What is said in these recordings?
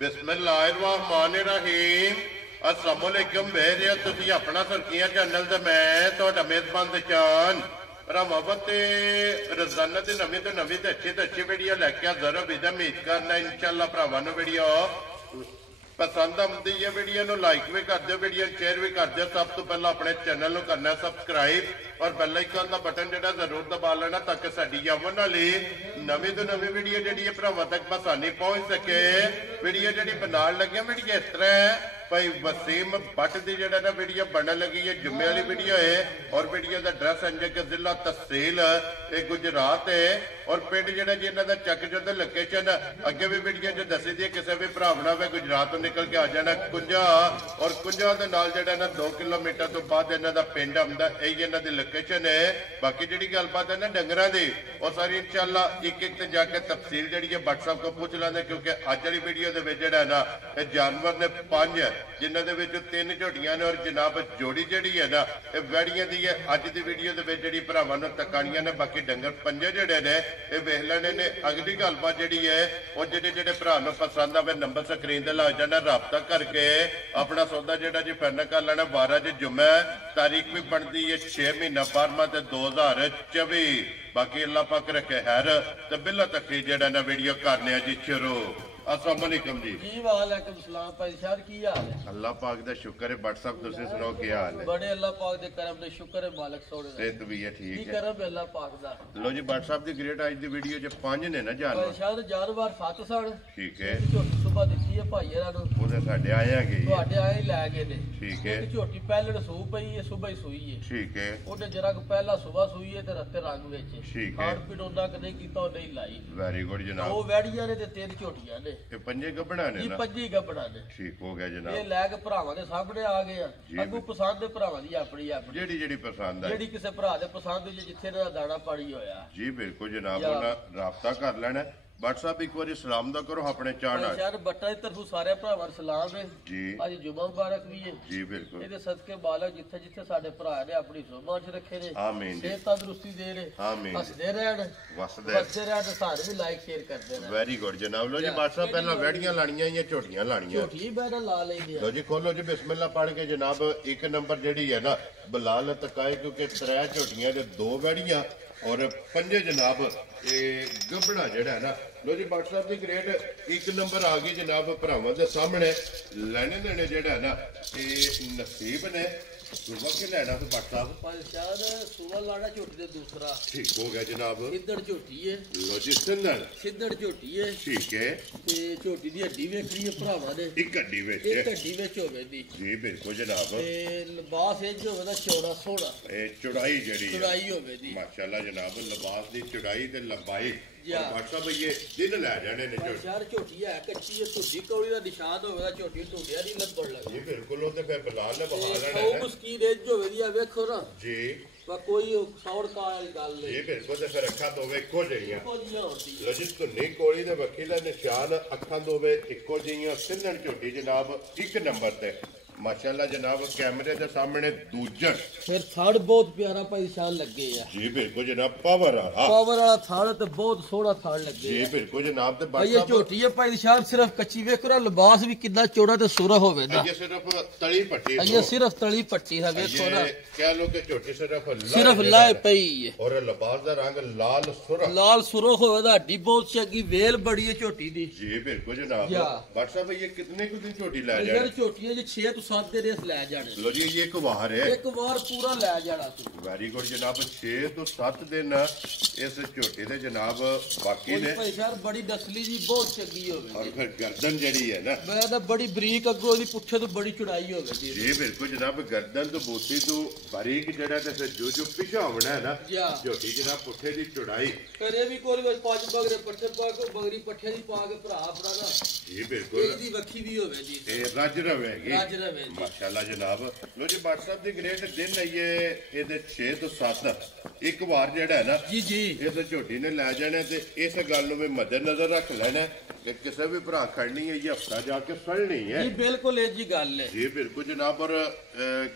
बिस्मिल्लाहिर्रहमानिर्रहीम अस्सलामुअलैकुम भेजिए तुसी अपना सरकिया चैनल ते मैं तुहाडा मेजबान दशान भरावां ते रोजाना दी नवीं तो अच्छी वीडियो लैके हाज़र हों। उम्मीद करना इंशाअल्लाह भरावां नूं वीडियो पसंद आती है। वीडियो नूं लाइक भी कर दो, वीडियो शेयर भी कर दो। सब तो पहला अपने चैनल नूं करना सबसक्राइब और बेल आइकन का बटन जो जरूर दबा लेना ताकि साडी आवन वाली नवीं तो नवीं वीडियो जी भरावां तक आसानी पहुंच सके। वीडियो जी बनाने लगे वीडियो इस तरह है भाई वसीम भट्ट की जो ना वीडियो बनने लगी है, जुम्मे वाली वीडियो है और वीडियो का एड्रैस है कि जिला तहसील गुजरात है और पिंड जो जी इन्हों का चक जो लोकेशन अगे भी वीडियो जो दसी दी किसी भी भरावना वे गुजरात तो निकल के आ जाना कुंजा और कुंजा के नाल जो ना 2 किलोमीटर तो बाद इन्हों का पिंड आता, यही इन्हों की लोकेशन है। बाकी जी गलबात है ना डंगर की और सारी इंशाअल्लाह एक एक जाके तफसील जी है भट्ट साहब को पूछ लेंगे क्योंकि अज वाली वीडियो के जो ना जानवर ने 5 जिन्हों के 3 झोटियां ने और जनाब जोड़ी जी है ना वैड़ियां की है। अज की वीडियो जी भरावां तकानियां ने बाकी डंगर 5 जोड़े ने ये वेख लेने ने। अगली गलबात जी है और जो भरा पसंद आवे नंबर स्क्रीन से ला जाना, रबता करके अपना सौदा जो जी फाइनल कर लेना। 12 जुम्मे तारीख भी बनती है 6 महीना 12वां 2024। बाकी अल्लाह पाक रखे हैर तो बिल्ला तक जो ना वीडियो करने जी शुरू। अस्सलाम वालेकुम जी। जी वालेकुम सलाम भाई साहब की हाल है? अल्लाह पाक दा शुक्र है। भट्ट साहब तुसी सुनाओ की हाल है? बड़े अल्लाह पाक दे करम दे शुक्र है मालिक सोने दा। सेहत भी है ठीक है। करम है अल्लाह पाक दा। लो जी भट्ट साहब दी ग्रेट आज दी वीडियो च 5 ने ना जानवर। भाई साहब जानवर 7 सन। ठीक है। झोटी सुबह दिखी है भाई यार नु। ओदे साडे आए आ गई। ਤੁਹਾਡੇ ਆਏ ਲੈ ਗਏ ਨੇ। ठीक है। एक झोटी ਪਹਿਲੇ ਸੂ ਪਈ ਹੈ ਸੁਬਹ ਹੀ ਸੂਈ ਹੈ। ठीक है। ਉਹਨੇ ਜਰਾ ਕੁ ਪਹਿਲਾਂ ਸੁਬਹ ਸੂਈ ਹੈ ਤੇ ਰੱਤੇ ਰੰਗ ਵਿੱਚ। ठीक है। ਖਾਣ ਪੀਣ ਉਹਨਾਂ ਕਿ ਨਹੀਂ ਕੀਤਾ ਉਹ ਨਹੀਂ ਲਾਈ। वेरी गुड जनाब। ਉਹ ਵੈੜੀਆਂ ਨੇ ਤੇ 3 ਝੋਟੀਆਂ ਨੇ। ये पंजे गबड़ा ने ਇਹ ना? 5 ਗੱਬੜਾਂ ਨੇ। ठीक हो गया ਇਹ जनाब। ਲੈ ਕੇ ਭਰਾਵਾਂ ਦੇ ਸਾਹਮਣੇ ਆ ਗਏ ਆ। ਜੀ। ਅੱਗੋਂ ਪਸੰਦ ਦੇ ਭਰਾਵਾਂ ਦੀ ਆਪਣੀ ਆਪਣੀ जेड़ी जेड़ी पसंद आई ਜਿਹੜੀ ਕਿਸੇ ਭਰਾ ਦੇ ਪਸੰਦ ਦੀ ਜਿੱਥੇ ਦਾ ਦਾਣਾ ਪਾਣੀ होया। जी बिल्कुल जनाब। या। उन्हें राबता कर लेना। भट्ट साहब एक बार सलाम दा करो अपने चाहन नाल। यार बट्टा की तरफ सारे भरावां नूं सलाम है जी। आज जुम्मा मुबारक भी है जी बिल्कुल। ਇਹਦੇ ਸਦਕੇ ਮਾਲਕ ਜਿੱਥੇ ਜਿੱਥੇ ਸਾਡੇ ਭਰਾ ਨੇ ਆਪਣੀ ਜ਼ੁਬਾਨ 'ਚ ਰੱਖੇ ਨੇ आमीन जी। ਸਿਹਤ ਤੰਦਰੁਸਤੀ ਦੇ ਨੇ आमीन। ਹੱਸਦੇ ਰਹਿਣ वसदे ਵਸਦੇ ਰਹਿਣ ਤੇ ਸਾਰੇ ਵੀ ਲਾਈਕ ਸ਼ੇਅਰ ਕਰਦੇ ਨੇ। वेरी गुड जनाब। लो जी भट्ट साहब पहला वेड़ियां लानियां या झोटियां लानियां? ਝੋਟੀ ਬੈਠਾ ਲਾ ਲੈਂਦੇ लो ਆ। जी खोलो जी बिस्मिल्लाह पढ़ के जनाब। एक नंबर जेड़ी है ना बलाल तकाए क्योंकि 3 झोटियां ते 2 वेड़ियां और 5 जनाब ये गबड़ा जेड़ा है ना। लो जी भट्ट साहब की ग्रेड 1 नंबर आ गई जनाब भरावां दे सामने। लेने देने जेड़ा है ना ये नसीब ने सुबह के लेना तो भट्ट साहब ਪਰ ਸ਼ਾਇਦ ਸੁਬਹ ਲਾਣਾ ਝੋਟੀ ਦੇ ਦੂਸਰਾ ठीक हो गया जनाब। ਸਿੱਧੜ ਝੋਟੀ ਹੈ। लो जी सिंधन ਸਿੱਧੜ ਝੋਟੀ ਹੈ ठीक है। ਤੇ ਝੋਟੀ ਦੀ ਹੱਡੀ ਵੇਖਣੀ ਹੈ ਭਰਾਵਾਂ ਨੇ। एक हड्डी ਇਹ विच ਹੱਡੀ ਵਿੱਚ ਹੋਵੇ ਦੀ जी बिल्कुल जनाब। ਤੇ ਲਿਬਾਸ ਇਹ ਜੋ ਹੋਵੇ ਦਾ ਚੌੜਾ ਸੋਹਣਾ ये चौड़ाई जेड़ी है ਚੁੜਾਈ ਹੋਵੇ ਦੀ। माशाल्लाह जनाब लिबास की चौड़ाई ते लंबाई या। और भट्ट साहब ये दिन ले जाने ने झोटी। ਯਾਰ ਝੋਟੀ ਹੈ ਕੱਚੀ ਹੈ ਤੁਜੀ ਕੌੜੀ ਦਾ ਨਿਸ਼ਾਨ ਹੋਵੇ ਦਾ ਝੋਟੀ ਢੂੰਡਿਆ ਨਹੀਂ ਲੱਭਣ ਲੱਗ जी बिल्कुल वो तो फिर बिलाल ने बहा लेना ਉਹ है ਮੁਸਕੀ ਰੇਜ ਹੋਵੇ ਦੀ ਆ ਵੇਖੋ ਨਾ जी। ਵਾ ਕੋਈ ਸੌੜ ਕਾਰ ਵਾਲੀ ਗੱਲ जी ਨਹੀਂ बिल्कुल तो फिर अखा दोवे इको जिहियां। ਕੋਝੀਆਂ ਹੁੰਦੀ लो जी धुन्नी कोली दे वकी दा निशान अखा दोवे इको जिहियां। सिंधन झोटी जनाब 1 नंबर ते माशाल्लाह जनाब कैमरे दे सामने दूजन। ਫਿਰ ਥੜ ਬਹੁਤ ਪਿਆਰਾ ਭਾਈ ਸ਼ਾਨ ਲੱਗੇ ਆ। जी बिल्कुल जनाब पावर आ। ਪਾਵਰ ਵਾਲਾ ਥੜ ਤੇ ਬਹੁਤ ਸੋਹਣਾ ਥੜ ਲੱਗੇ जी ਆ। बिल्कुल जनाब ते ਭਾਈ भट्ट ਇਹ साहब ਝੋਟੀ ਹੈ ਭਾਈ ਸ਼ਾਨ ਸਿਰਫ ਕੱਚੀ ਵੇਖੋ ਨਾ ਲਿਬਾਸ ਵੀ ਕਿੰਨਾ ਚੌੜਾ ਤੇ ਸੋਹਣਾ ਹੋਵੇ ਦਾ। ये सिर्फ तली पट्टी ਇਹ ਸਿਰਫ ਤਲੀ ਪੱਟੀ ਹੈ ਵੇਖੋ ਨਾ ये क्या लो के झोटी सिर्फ ਸਿਰਫ ਲਾਏ ਪਈ ਹੈ। और लिबास का रंग लाल सुरख। ਲਾਲ ਸੁਰਖ ਹੋਵੇ ਦਾ ਹੱਡੀ ਬਹੁਤ ਚੰਗੀ ਵੇਲ ਬੜੀ ਹੈ ਝੋਟੀ ਦੀ। जी बिल्कुल जनाब। या। भट्ट साहब ये कितने कुछ दिन झोटी लै ਯਾਰ जाए? ਝੋਟੀਆਂ ਜੀ 6 ਤੋਂ 7 ਦੇ ਰੇਸ ਲੈ ਜਾਣੇ। लो जी ये एक वार है। ਇੱਕ ਵਾਰ ਪੂਰਾ ਲੈ ਜਾਣਾ ਤੂੰ। वेरी गुड जनाब। 6 तो 7 दिन इस झोटी दे जनाब बाकी ने ਭਾਈ ਯਾਰ ਬੜੀ ਨਸਲੀ ਜੀ ਬਹੁਤ ਚੰਗੀ ਹੋਵੇ। और फिर गर्दन जड़ी है ना ਮੈਂ ਤਾਂ ਬੜੀ ਬਰੀਕ ਅੱਗੋਂ ਦੀ ਪੁੱਠੇ ਤੋਂ ਬੜੀ ਚੜਾਈ ਹੋਵੇ ਦੀ। जी बिल्कुल जनाब। गर्दन तो बूती तो बारीक जड़ा ते फिर जो पिछा होना है ना या। झोटी जनाब पुठे दी चौड़ाई। ਕਰੇ ਵੀ ਕੋਈ ਵਿੱਚ 5 ਬਗਰੇ ਪੱਠੇ ਪਾ ਕੇ ਬਗਰੀ ਪੱਠੇ ਦੀ ਪਾ ਕੇ ਭਰਾ ਆਪਣਾ ਨਾ जी बिल्कुल ਇਹਦੀ ਵੱਖੀ ਵੀ ਹੋਵੇ ਦੀ। ये रज रवेगी ਰਾਜ ਰਵੇ ਦੀ। माशाल्लाह जनाब। लो जी भट्ट साहब दी ग्रेट दिन है ये 6 तो 7 ਇੱਕ ਵਾਰ ਜਿਹੜਾ ਹੈ ਨਾ ਜੀ ਜੀ ਇਸ ਝੋਟੀ ਨੇ ਲੈ ਜਾਣਾ ਤੇ ਇਸ ਗੱਲ ਨੂੰ ਵੀ ਮੱਦੇ ਨਜ਼ਰ ਰੱਖ ਲੈਣਾ ਕਿ ਕਿਸੇ ਵੀ ਭਰਾ ਖੜਨੀ ਹੈ ਇਹ ਹਫਤਾ ਜਾ ਕੇ ਫੜਨੀ ਹੈ ਜੀ ਬਿਲਕੁਲ ਇਹ ਜੀ ਗੱਲ ਹੈ ਜੀ ਬਿਲਕੁਲ ਜਨਾਬ। ਔਰ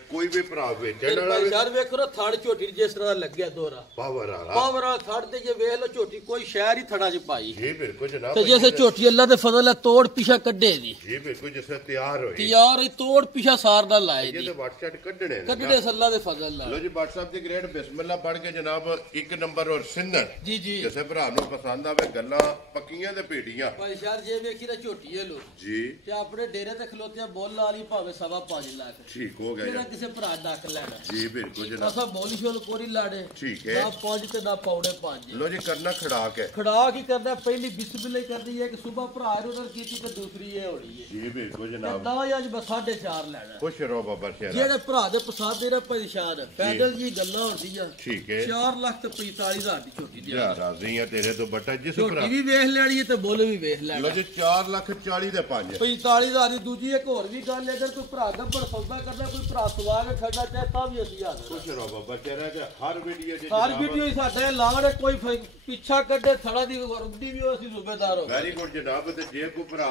ਕੋਈ ਵੀ ਭਰਾ ਵੇਚਣ ਵਾਲਾ ਭਾਈ ਸਾਹਿਬ ਵੇਖੋ ਨਾ ਥੜ ਝੋਟੀ ਜਿਸ ਤਰ੍ਹਾਂ ਲੱਗਿਆ ਦੋਰਾ ਪਾਵਰ ਵਾਲਾ ਥੜ ਤੇ ਜੇ ਵੇਖ ਲੋ ਝੋਟੀ ਕੋਈ ਸ਼ਹਿਰ ਹੀ ਥੜਾ ਚ ਪਾਈ ਜੀ ਬਿਲਕੁਲ ਜਨਾਬ। ਤੇ ਜੈਸੇ ਝੋਟੀ ਅੱਲਾ ਦੇ ਫਜ਼ਲ ਹੈ ਤੋੜ ਪਿਛਾ ਕੱਢੇ ਦੀ ਜੀ ਬਿਲਕੁਲ ਜਿਸ ਤਿਆਰ ਹੋਈ ਯਾਰ ਇਹ ਤੋੜ ਪਿਛਾ ਸਾਰ ਦਾ ਲਾਏ ਇਹ ਦੀ ਤੇ WhatsApp ਕੱਢਣੇ ਨੇ ਕੱਢੜੇ ਅੱਲਾ ਦੇ ਫਜ਼ਲ ਲੋ ਨਾਲ ਜੀ WhatsApp ਦੀ ਗ੍ਰੇਡ ਬਿਸਮਿਲ੍ਲਾ ਪੜ ਕੇ ਜਨਾਬ 1 ਨੰਬਰ ਔਰ ਸਿੰਨਰ ਜੀ ਜੀ ਕਿਸੇ ਭਰਾ ਨੂੰ ਪਸੰਦ ਆਵੇ ਗੱਲਾਂ ਪੱਕੀਆਂ ਤੇ ਪੇਟੀਆਂ ਭਾਈ ਸਾਹਿਬ ਜੇ ਵੇਖੀ ਤਾਂ ਝੋਟੀ ਹੈ ਲੋ ਜੀ ਤੇ ਆਪਣੇ ਡੇਰੇ ਤੇ ਖਲੋਤੇ ਬੋਲ ਵਾਲੀ ਭਾਵੇਂ 5.5 ਲੱਖ ਠੀਕ ਹੋ ਗਿਆ ਜਿਹੜਾ ਜੀ। ਕਿਸੇ ਭਰਾ ਡੱਕ ਲੈਣਾ ਜੀ ਬਿਲਕੁਲ ਜਨਾਬ ਅਸਾਂ ਬੋਲੀ ਸ਼ੋਲ ਕੋਰੀ ਲਾੜੇ ਠੀਕ ਹੈ। ਨਾ 5 ਤੇ ਨਾ ਪੌੜੇ 5 ਲੋ ਜੀ ਕਰਨਾ ਖੜਾ ਕੇ ਖੜਾ ਕੀ ਕਰਦਾ ਪਹਿਲੀ ਬਿਸਮਿਲ੍ਲਾ ਹੀ ਕਰਦੀ ਹੈ ਕਿ ਸਵੇਰ ਭਰਾ ਨੇ ਉਹਨਾਂ ਕੀਤੀ ਤੇ ਦੂਸਰੀ ਇਹ ਹੋਣੀ ਹੈ ਜੀ ਬਿਲਕੁਲ ਤੇ ਜਨਾਬ। ਨਾ ਹੀ ਅੱਜ ਬਸ 4.5 ਲੈਣਾ ਖੁਸ਼ ਰਹੋ ਬਾਬਾ ਸ਼ੇਰਾ ਜਿਹੜੇ ਭਰਾ ਦੇ ਪਸੰਦ ਇਹਦਾ ਪਰੇਸ਼ਾਨ ਪੈਦਲ ਜੀ ਗੱਲਾਂ ਹੁੰਦੀਆਂ ਠੀਕ ਹੈ 4 ਲੱਖ ਤੇ 45 ਹਜ਼ਾਰ ਦੀ ਝੋਟੀ ਦੀ ਯਾ ਰਾਜ਼ੀ ਆ ਤੇਰੇ ਤੋਂ ਬਟਾ ਜਿਸ ਝੋਟੀ ਭਰਾ ਵੀ ਵੇਖ ਲੈਣੀ ਹੈ ਤੇ ਬੋਲ ਵੀ ਵੇਖ ਲੋ ਲੈਣਾ ਜੀ 4,40,000 ਦੇ 5 45 ਹਜ਼ਾਰ ਦੀ ਦੂਜੀ ਇੱਕ ਹੋਰ ਵੀ ਗੱਲ ਹੈ ਅਗਰ ਕੋਈ ਭਰਾ ਗੱਬਰ ਸੌਦਾ ਕਰਦਾ ਕੋਈ ਭਰਾ ਸਵਾ ਕੇ ਖੜਨਾ ਚਾਹੇ ਤਾਂ ਵੀ ਅਸੀਂ ਹਾਜ਼ਰ ਖੁਸ਼ ਰਹੋ ਬਾਬਾ ਸ਼ੇਰਾ ਤੇ ਹਰ ਵੀਡੀਓ ਚ ਹਰ ਵੀਡੀਓ ਹੀ ਸਾਡਾ ਐਲਾਨ ਹੈ ਕੋਈ ਪਿੱਛਾ ਕੱਢੇ ਥੜਾ ਦੀ ਰੁੱਡੀ ਵੀ ਉਹ ਅਸੀਂ ਸੂਬੇਦਾਰ ਹੋ ਵੈਰੀ ਗੁੱਡ ਜਨਾਬ। ਤੇ ਜੇ ਕੋਈ ਭਰਾ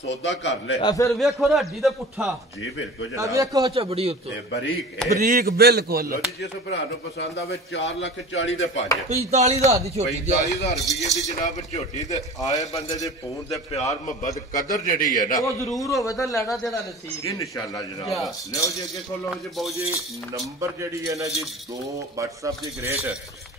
ਸੌਦਾ ਕਰ ਲੈ ਆ ਫਿਰ ਵੇਖੋ ਨਾ ਹੱਡੀ ਦਾ ਪੁੱਠਾ ਜੀ ਬਿਲਕੁਲ ਆ ਜਨਾਬ ਵੇਖੋ ਝਬੜੀ ਉੱਤੋਂ ਤੇ ਬਰੀਕ ਹੈ। ਬਰੀਕ ਬਿਲਕੁਲ ਲੋ ਜੀ ਜਿਸ ਭਰਾ ਨੂੰ ਪਸੰਦ ਆਵੇ 4,40,000 ਦੇ 5 45 ਹਜ਼ਾਰ ਦੀ ਝੋਟੀ ਦੀ 45,000 ਰੁਪਏ ਦੀ ਜਨਾਬ ਝੋਟੀ ਤੇ ਆਏ ਬੰਦੇ ਦੇ ਫੋਨ ਤੇ ਪਿਆਰ ਮੁਹੱਬਤ ਕਦਰ ਜਿਹੜੀ ਹੈ ਨਾ ਉਹ ਜ਼ਰੂਰ ਹੋਵੇ ਤਾਂ ਲੈਣਾ ਦੇਣਾ ਨਸੀਬ ਇਨਸ਼ਾਅੱਲਾ ਜਨਾਬ। ਜਾ। ਲਿਓ ਜੀ ਅੱਗੇ ਖੋਲੋ ਜੀ ਬਾਊ ਜੀ ਨੰਬਰ ਜਿਹੜੀ ਹੈ ਨਾ ਜੀ 2 WhatsApp ਦੀ ਗ੍ਰੇਟ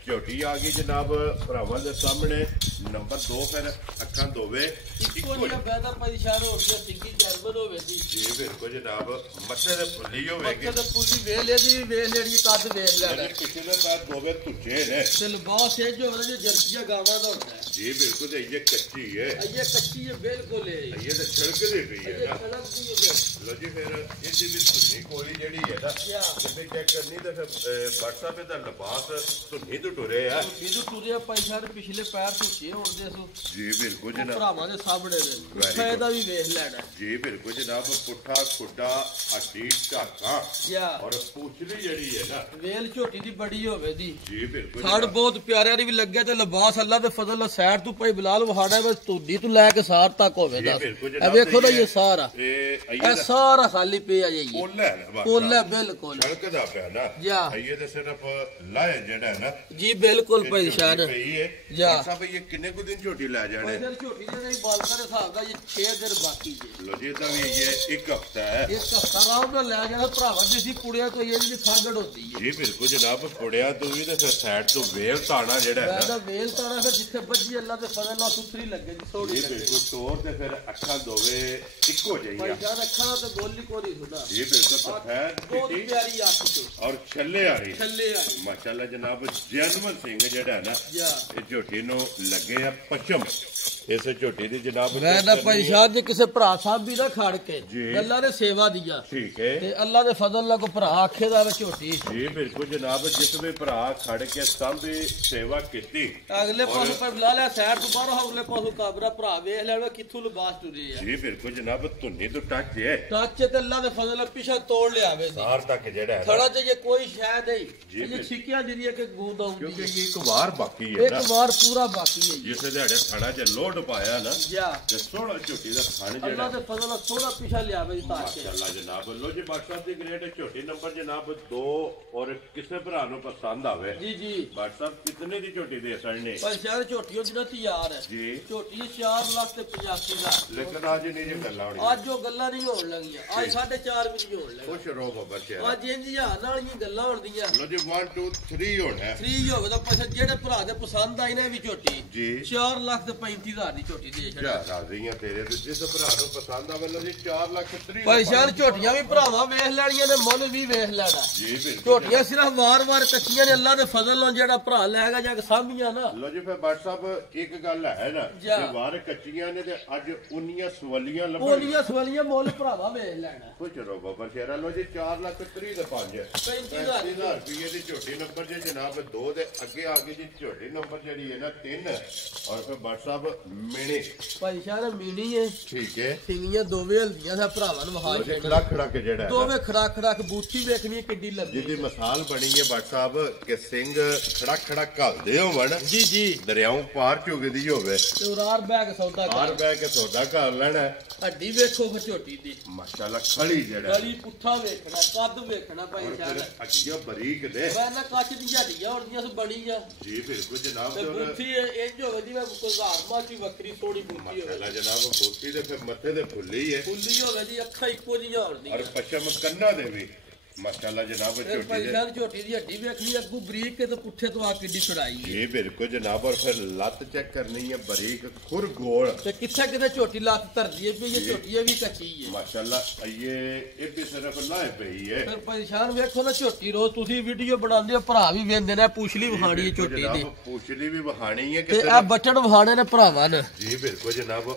ਝੋਟੀ ਆ ਗਈ ਜਨਾਬ ਭਰਾਵਾਂ ਦੇ ਸਾਹਮਣੇ ਨੰਬਰ 2 ਫਿਰ ਅੱਖਾਂ ਦੋਵੇ ਇੱਕੋ ਜਿਹਾ ਬੈਦਾ ਪਰੇਸ਼ਾਨ ਹੋ ਗਿਆ ਸਿੰਗੀ ਜਰਮਨ ਹੋਵੇ ਦੀ ਜੀ ਬਿਲਕੁਲ ਜਨਾਬ ਮੱਥੇ ਤੇ ਫੁੱਲੀ ਹੋਵੇਗੀ ਮੱਥੇ ਤੇ ਪੂਰੀ ਵੇਖ ਲੈਦੀ ਵੇਖ ਲੈਣੀ ਕੱਦ ਵੇਖ ਲੈਣਾ ਕਿਸੇ ਦੇ ਬਾਅਦ ਦੋਵੇ ਤੁੱਚੇ ਨੇ ਤੇ ਲਿਬਾਸ ਇਹ ਜੋ ਉਹਨਾਂ ਦੇ ਜਰਸੀਆਂ ਗਾਵਾਂ ਦਾ ਹੁੰਦਾ ਹੈ ਜੀ ਬਿਲਕੁਲ ਤੇ ਇਹ ਕੱਚੀ ਹੈ ਇਹ ਕੱਚੀ ਹੈ ਬਿਲਕੁਲ ਇਹ ਇਹ ਤਾਂ ਛਿੜਕਦੀ ਪਈ ਹੈ ਨਾ। ਖਲਕ ਦੀ ਹੈ ਲੋ ਜੀ ਫਿਰ ਇਹਦੀ ਵੀ ਧੁੰਨੀ ਕੋਈ ਜਿਹੜੀ ਹੈ ਨਾ ਜਿੱਥੇ ਚੈੱਕ ਕਰਨੀ ਤੇ ਫਿਰ WhatsApp ਦਾ ਲਿਬਾਸ ਧੁੰਨੀ ਤੋਂ ਟੁਰੇ ਆ ਇਹਨੂੰ ਤੁਰਿਆ ਪੈਸਾ ਦੇ ਪਿਛਲੇ ਪੈਰ ਧੁੱਚੇ ਹੋਣਦੇ ਸੋ ਜੀ ਬਿਲਕੁਲ ਜਨਾਬ। ਭਰਾਵਾਂ ਦੇ ਸਾਹਮਣੇ ਨੇ ਫਾਇਦਾ ਵੀ ਵੇਖ ਲੈਣਾ ਜੀ ਬਿਲਕੁਲ ਜਨਾਬ ਪੁੱਠਾ ਖੁੱਡਾ ਹੱਡੀ ਢਾਕਾ ਯਾ ਔਰ ਪੂਛਲੀ ਜਿਹੜੀ ਹੈ ਨਾ ਵੇਲ ਝੋਟੀ ਦੀ ਬੜੀ ਹੋਵੇ ਦੀ ਜੀ ਬਿਲਕੁਲ ਸਾੜ ਜਨਾਬ। ਬਹੁਤ ਪਿਆਰਿਆਂ ਦੀ ਵੀ ਲੱਗਿਆ ਤੇ ਲਿਬਾਸ ਅੱਲਾ ਦੇ ਫਜ਼ਲ ਨਾਲ ਸਾਈਡ ਤੋਂ ਭਾਈ ਬਿਲਾਲ ਵਹਾੜਾ ਬਸ ਤੁੱਡੀ ਤੋਂ ਲੈ ਕੇ ਸਾਰ ਤੱਕ ਹੋਵੇ ਜੀ ਦੱਸ ਬਿਲਕੁਲ ਇਹ ਜਨਾਬ। ਵੇਖੋ ਨਾ ਇਹ ਸਾਰਾ ਇਹ ਇਹ ਸਾਰਾ ਖਾਲੀ ਪਿਆ ਜਾਈਏ ਕੋਲ ਹੈ ਨਾ ਕੋਲ ਹੈ ਬਿਲਕੁਲ ਛੜਕਦਾ ਪਿਆ ਨਾ ਜਾ। ਇਹ ਤਾਂ ਸਿਰਫ ਲਾਏ ਜਿਹੜਾ ਹੈ ਨਾ ਜੀ ਬਿਲਕੁਲ ਭਾਈ ਸ਼ਾਨ ਪਈ ਹੈ ਜਾ। ਸਾਹਿਬ ਇਹ ਕਿੰਨੇ ਕੁ ਦਿਨ ਝੋਟੀ ਲੈ ਜਾਣੇ ਫਿਰ ਝੋਟੀ ਦੇ ਨਹੀਂ ਬਾਲਕਾ ਦੇ ਹਿਸਾਬ ਦਾ ਇਹ 6 ਦਿਨ ਬਾਕੀ ਜੇ ਲੋ ਜੀ ਤਾਂ ਵੀ ਇਹ ਇੱਕ ਹਫਤਾ ਹੈ ਇੱਕ ਹਫ਼ਤਾ ਆਰਾਮ ਨਾਲ ਲੈ ਜਾਣਾ ਭਰਾਵਾ ਜੀ ਸੀ ਕੁੜੀਆਂ ਤੋਂ ਇਹ ਵੀ ਖਾਗੜ ਹੁੰਦੀ ਹੈ ਜੀ ਬਿਲਕੁਲ ਜਨਾਬ ਫੜਿਆ ਤੂੰ ਵੀ ਤੇ ਫਿਰ ਸਾਈਡ ਤੋਂ ਵੇਵ ਤਾਣਾ ਜਿਹੜਾ ਹੈ ਮੈਂ ਨਾ ਤਾਂ ਵੇਲ ਤਾਣਾ ਫਿਰ ਜਿੱਥੇ ਬੱਜੀ ਅੱਲਾ ਦੇ ਫਜ਼ਲ ਨਾਲ ਸੁਥਰੀ ਲੱਗੇ ਜੀ ਸੋਹਣੀ ਜੀ ਲੱਗੇ ਬਿਲਕੁਲ ਤੋਰ ਤੇ ਫਿਰ ਅੱਖਾਂ ਦੋਵੇ ਇੱਕੋ ਭਾਈ ਜਿਹੀਆਂ ਜਾਨ ਅੱਖਾਂ ਤੇ ਬੋਲੀ ਕੋਰੀ ਸੁਣਾ ਜੀ ਬਿਲਕੁਲ ਸਫੈਦ ਬਹੁਤ ਚਿੱਟੀ ਪਿਆਰੀ ਅੱਖ ਤੋਂ ਔਰ ਛੱਲੇ ਆ ਰਹੀ ਥੱਲੇ ਆਈ ਮਾਸ਼ਾਅੱਲਾ ਜਨਾਬ ਜਨਮਨ ਸਿੰਘ ਜਿਹੜਾ ਹੈ ਨਾ ਜਾ ਇਹ ਝੋਟੀ ਨੂੰ ਲੱਗੇ ਆ ਪਸ਼ਮ ਇਸ ਝੋਟੀ ਦੀ ਜਨਾਬ ਮੈਂ ਤਾਂ ਭਾਈ ਸਾਹਿਬ ਜੀ ਕਿਸੇ ਭਰਾ ਸਾਹਿਬ ਵੀ ਨਾ ਖੜ ਕੇ ਜੀ। ਗੱਲਾਂ ਦੇ ਸੇਵਾ ਦੀਆਂ ਠੀਕ ਹੈ ਤੇ ਅੱਲਾ ਦੇ ਫਜ਼ਲ ਨਾਲ ਕੋ ਭਰਾ ਆਖੇ ਦਾ ਝੋਟੀ ਜੀ ਬਿਲਕੁਲ ਜਨਾਬ ਜਿਸ ਵੀ ਭਰਾ ਖੜ ਕੇ ਸਾਂਭੀ ਸੇਵਾ ਕੀਤੀ ਅਗਲੇ ਪਾਸੋਂ ਪਰ ਬੁਲਾ ਲਿਆ ਸਾਈਡ ਤੋਂ ਬਾਹਰ ਅਗਲੇ ਪਾਸੋਂ ਕਾਬਰਾ ਭਰਾ ਵੇਖ ਲੈਣਾ ਕਿੱਥੋਂ ਲਿਬਾਸ ਟੁਰੇ ਆ ਜੀ ਬਿਲਕੁਲ ਜਨਾਬ ਧੁੰਨੀ ਤੋਂ ਟੱਚ ਹੈ ਟੱਚ ਤੇ ਅੱਲਾ ਦੇ ਫਜ਼ਲ ਨਾਲ ਪਿਛਾ ਤੋੜ ਲਿਆਵੇ ਸੀ ਸਾਰ ਤੱਕ ਜਿਹੜਾ ਹੈ ਥੜਾ ਨਾ, ਤੇ ਜੇ ਕੋਈ ਸ਼ਾਇਦ ਜੀ, ਨਹੀਂ ਇਹ ਛਿੱਕਿਆਂ ਜਿਹੜੀ ਹੈ ਕਿ ਗੂੰਦ ਆਉਂਦੀ ਕਿਉਂਕਿ ਹੈ ਇਹ ਇੱਕ ਵਾਰ ਬਾਕੀ ਹੈ ਇੱਕ ਨਾ ਵਾਰ ਪੂਰਾ ਬਾਕੀ ਹੈ ਜੀ। ਜਿਸ ਦਿਹਾੜੇ ਥੜਾ 'ਚ ਲੋਡ ਪਾਇਆ ਨਾ ਜਾ ਤੇ ਸੋਹਣਾ ਝੋਟੀ ਦਾ ਥਣ ਅੱਲਾ ਜਿਹੜਾ ਦੇ ਫਜ਼ਲ ਨਾਲ ਥੋੜਾ ਪਿਛਾ ਲਿਆਵੇ ਜੀ ਤਾਂ ਕਿ ਮਾਸ਼ਾਅੱਲਾ ਜਨਾਬ ਲੋ ਜੀ WhatsApp ਦੀ ਗ੍ਰੇਡ ਝੋਟੀ ਨੰਬਰ ਜਨਾਬ 2 ਔਰ ਕਿਸੇ ਭਰਾ ਨੂੰ ਪਸੰਦ ਆਵੇ ਜੀ ਜੀ WhatsApp ਕਿਤਨੇ ਦੀ ਝੋਟੀ ਦੇ ਸਕਣੇ ਪਰ ਸ਼ਾਇਦ ਝੋਟੀਓ ਜਿਹੜਾ ਤਿਆਰ ਹੈ ਜੀ ਝੋਟੀ 4 ਲੱਖ ਤੇ 85 ਹਜ਼ਾਰ ਲੇਕਿਨ ਅੱਜ ਨਹੀਂ ਜੇ ਗੱਲਾਂ ਹੋਣੀਆਂ ਅੱਜ ਉਹ ਗੱਲਾਂ ਨਹੀਂ ਹੋਣ ਲੱਗੀਆਂ ਅੱਜ 4.5 ਵੀ ਨਹੀਂ ਹੋਣ ਲੱਗੀਆਂ ਖੁਸ਼ ਰਹੋ ਬਾਬਾ ਸ਼ੇਰ ਅੱਜ ਇੰਜ ਜਹਾਨ ਨਾਲ ਹੀ ਗੱਲਾਂ ਹੋਣਦੀਆਂ ਲੋ ਜੀ 1 2 3 ਹੋਣਾ ਹੈ। ਫ੍ਰੀ ਹੋਵੇ ਤਾਂ ਪੈਸੇ ਜਿਹੜੇ ਭਰਾ ਦੇ ਪਸੰਦ ਆਈ ਨੇ ਵੀ ਝੋਟੀ ਜੀ 4 ਲੱਖ ਤੇ 35 ਹਜ਼ਾਰ ਦੀ ਝੋਟੀ ਦੇ ਛੜਾ ਜਾ ਰਾਜ਼ੀਆਂ ਤੇਰੇ ਤੇ ਜਿਸ ਭਰਾ ਨੂੰ ਪਸੰਦ ਆਵੇ ਲੋ ਜੀ 4 ਲੱਖ 30 ਭਾਈ ਸ਼ਾਨ ਝੋਟੀਆਂ ਵੀ ਭਰਾਵਾਂ ਵੇਖ ਲੈਣੀਆਂ ਨੇ ਮੁੱਲ ਵੀ ਵੇਖ ਲੈਣਾ ਜੀ ਬਿਲਕੁਲ ਝੋਟੀਆਂ ਸਿਰਫ ਵਾਰ-ਵਾਰ ਕੱਚੀਆਂ ਨੇ ਅੱਲਾ ਦੇ ਫਜ਼ਲ ਨਾਲ ਜਿਹੜਾ ਭਰਾ ਲੈਗਾ ਜਾ ਕੇ ਸਾਂਭੀਆਂ ਨਾ ਲੋ ਜੀ ਫਿਰ WhatsApp ਇੱਕ ਗੱਲ ਹੈ ਨਾ ਜਾ। ਜੇ ਵਾਰ ਕੱਚੀਆਂ ਨੇ ਤੇ ਅੱਜ ਉਨੀਆਂ ਸਵਲੀਆਂ ਲੱਭਣ ਬੋਲੀਆਂ ਸਵਾਲੀਆਂ ਮੁੱਲ ਭਰਾਵਾ ਵੇਖ ਲੈਣਾ ਖੁਸ਼ ਰਹੋ ਬਾਬਾ ਸ਼ੇਰਾ ਲੋ ਜੀ 4 ਲੱਖ 30 ਦੇ 5 35,000 ਰੁਪਏ ਦੀ ਝੋਟੀ ਨੰਬਰ ਜੇ ਜਨਾਬ 2 ਦੇ ਤੇ ਅੱਗੇ ਆ ਗਈ ਜੀ ਝੋਟੀ ਨੰਬਰ ਜਿਹੜੀ ਹੈ ਨਾ 3 ਔਰ ਫਿਰ WhatsApp ਮਿਣੀ ਭਾਈ ਸਾਹਿਬ ਮੀਣੀ ਹੈ ਠੀਕ ਹੈ ਸਿੰਗੀਆਂ ਦੋਵੇਂ ਹਲਦੀਆਂ ਦਾ ਭਰਾਵਾਂ ਨੂੰ ਵਹਾ ਲੋ ਖੜਾ ਖੜਾ ਕੇ ਜਿਹੜਾ ਦੋਵੇਂ ਖੜਾ ਖੜਾ ਕੇ ਬੂਥੀ ਵੇਖਣੀ ਕਿੱਡੀ ਲੰਬੀ ਜਿਹਦੀ ਮਿਸਾਲ ਬਣੀ ਹੈ WhatsApp ਕਿ ਸਿੰਘ ਖੜਾ ਖੜਾ ਘਲਦੇ ਹੋਵਣ ਜੀ ਜੀ ਦਰਿਆਓਂ ਪਾਰ ਝੁਕਦੀ ਹੋਵੇ ਤੇ ਉਰਾਰ ਬੈਗ ਸੌਦਾ ਪਾਰ ਬਹਿ ਕੇ ਸੌਦਾ ਘਰ ਲੈਣਾ ਹੱਡੀ ਵੇਖੋ ਫਿਰ ਝੋਟੀ ਦੀ ਮਾਸ਼ਾਅੱਲਾ ਖੜੀ ਜਿਹੜਾ ਗਲੀ ਪੁੱਠਾ ਵੇਖਣਾ ਕੱਦ ਵੇਖਣਾ ਭਾਈ ਸਾਹਿਬ ਅੱਗੇ ਬਰੀਕ ਦੇ ਮੈਂ ਨਾ ਕੱਚ ਦੀ ਹੱਡੀਆਂ ਹੁੰਦੀਆਂ ਸੀ ਬਣੀ ਆ ਜੀ ਬਿਲਕੁਲ ਜਨਾਬ ਤੇ ਬੂਥੀ ਇੰਜ ਹੋਵੇ ਜਿਵੇਂ ਕੋਈ ਘਾਰ ਦੀ ਵੱਖਰੀ ਸੋਹਣੀ ਬੂਥੀ ਹੋਵੇ ਮਾਸ਼ਾਅੱਲਾ ਜਨਾਬ ਬੋਤੀ ਦੇ ਫਿਰ ਮੱਥੇ ਦੇ ਫੁੱਲੀ ਹੈ ਫੁੱਲੀ ਹੋਵੇ ਜੀ ਅੱਖਾਂ ਇੱਕੋ ਜਿਹੀਆਂ ਹੋਣਦੀਆਂ ਔਰ ਪਸ਼ਮ ਕੰਨਾਂ ਦੇ ਵੀ ਮਾਸ਼ਾਅੱਲਾ ਜਨਾਬ ਫਿਰ ਝੋਟੀ ਭਾਈ ਦੇ ਸਾਹਿਬ ਝੋਟੀ ਦੀ ਹੱਡੀ ਵੇਖਣੀ ਅੱਗੂ ਬਰੀਕ ਤੇ ਪੁੱਠੇ ਤੋਂ ਆ ਕਿੱਡੀ ਚੜਾਈ ਹੈ ਜੀ ਬਿਲਕੁਲ ਜਨਾਬ ਔਰ ਫਿਰ ਲੱਤ ਚੈੱਕ ਕਰਨੀ ਹੈ ਬਰੀਕ ਖੁਰ ਗੋਲ ਤੇ ਕਿੱਥੇ ਕਿਤੇ ਝੋਟੀ ਲੱਤ ਧਰਦੀ ਹੈ ਵੀ ਇਹ ਝੋਟੀ ਇਹ ਵੀ ਕੱਚੀ ਹੈ ਮਾਸ਼ਾਅੱਲਾ ਇਹ ਵੀ ਸਿਰਫ ਲਾਏ ਪਈ ਹੈ ਫਿਰ ਭਾਈ ਸਾਹਿਬ ਵੇਖੋ ਨਾ ਝੋਟੀ ਰੋਜ਼ ਤੁਸੀਂ ਵੀਡੀਓ ਬਣਾਉਂਦੇ ਹੋ ਭਰਾ ਵੀ ਵੇਂਦੇ ਨੇ ਪੁੱਛਲੀ ਵਿਖਾਣੀ ਹੈ ਝੋਟੀ ਦੀ ਪੁੱਛਲੀ ਵੀ ਵਹਾਣੀ ਹੈ ਤੇ ਆ ਬਟਨ ਵਿਖਾਣੇ ਨੇ ਭਰਾਵਾਂ ਨੇ ਜੀ ਬਿਲਕੁਲ ਜਨਾਬ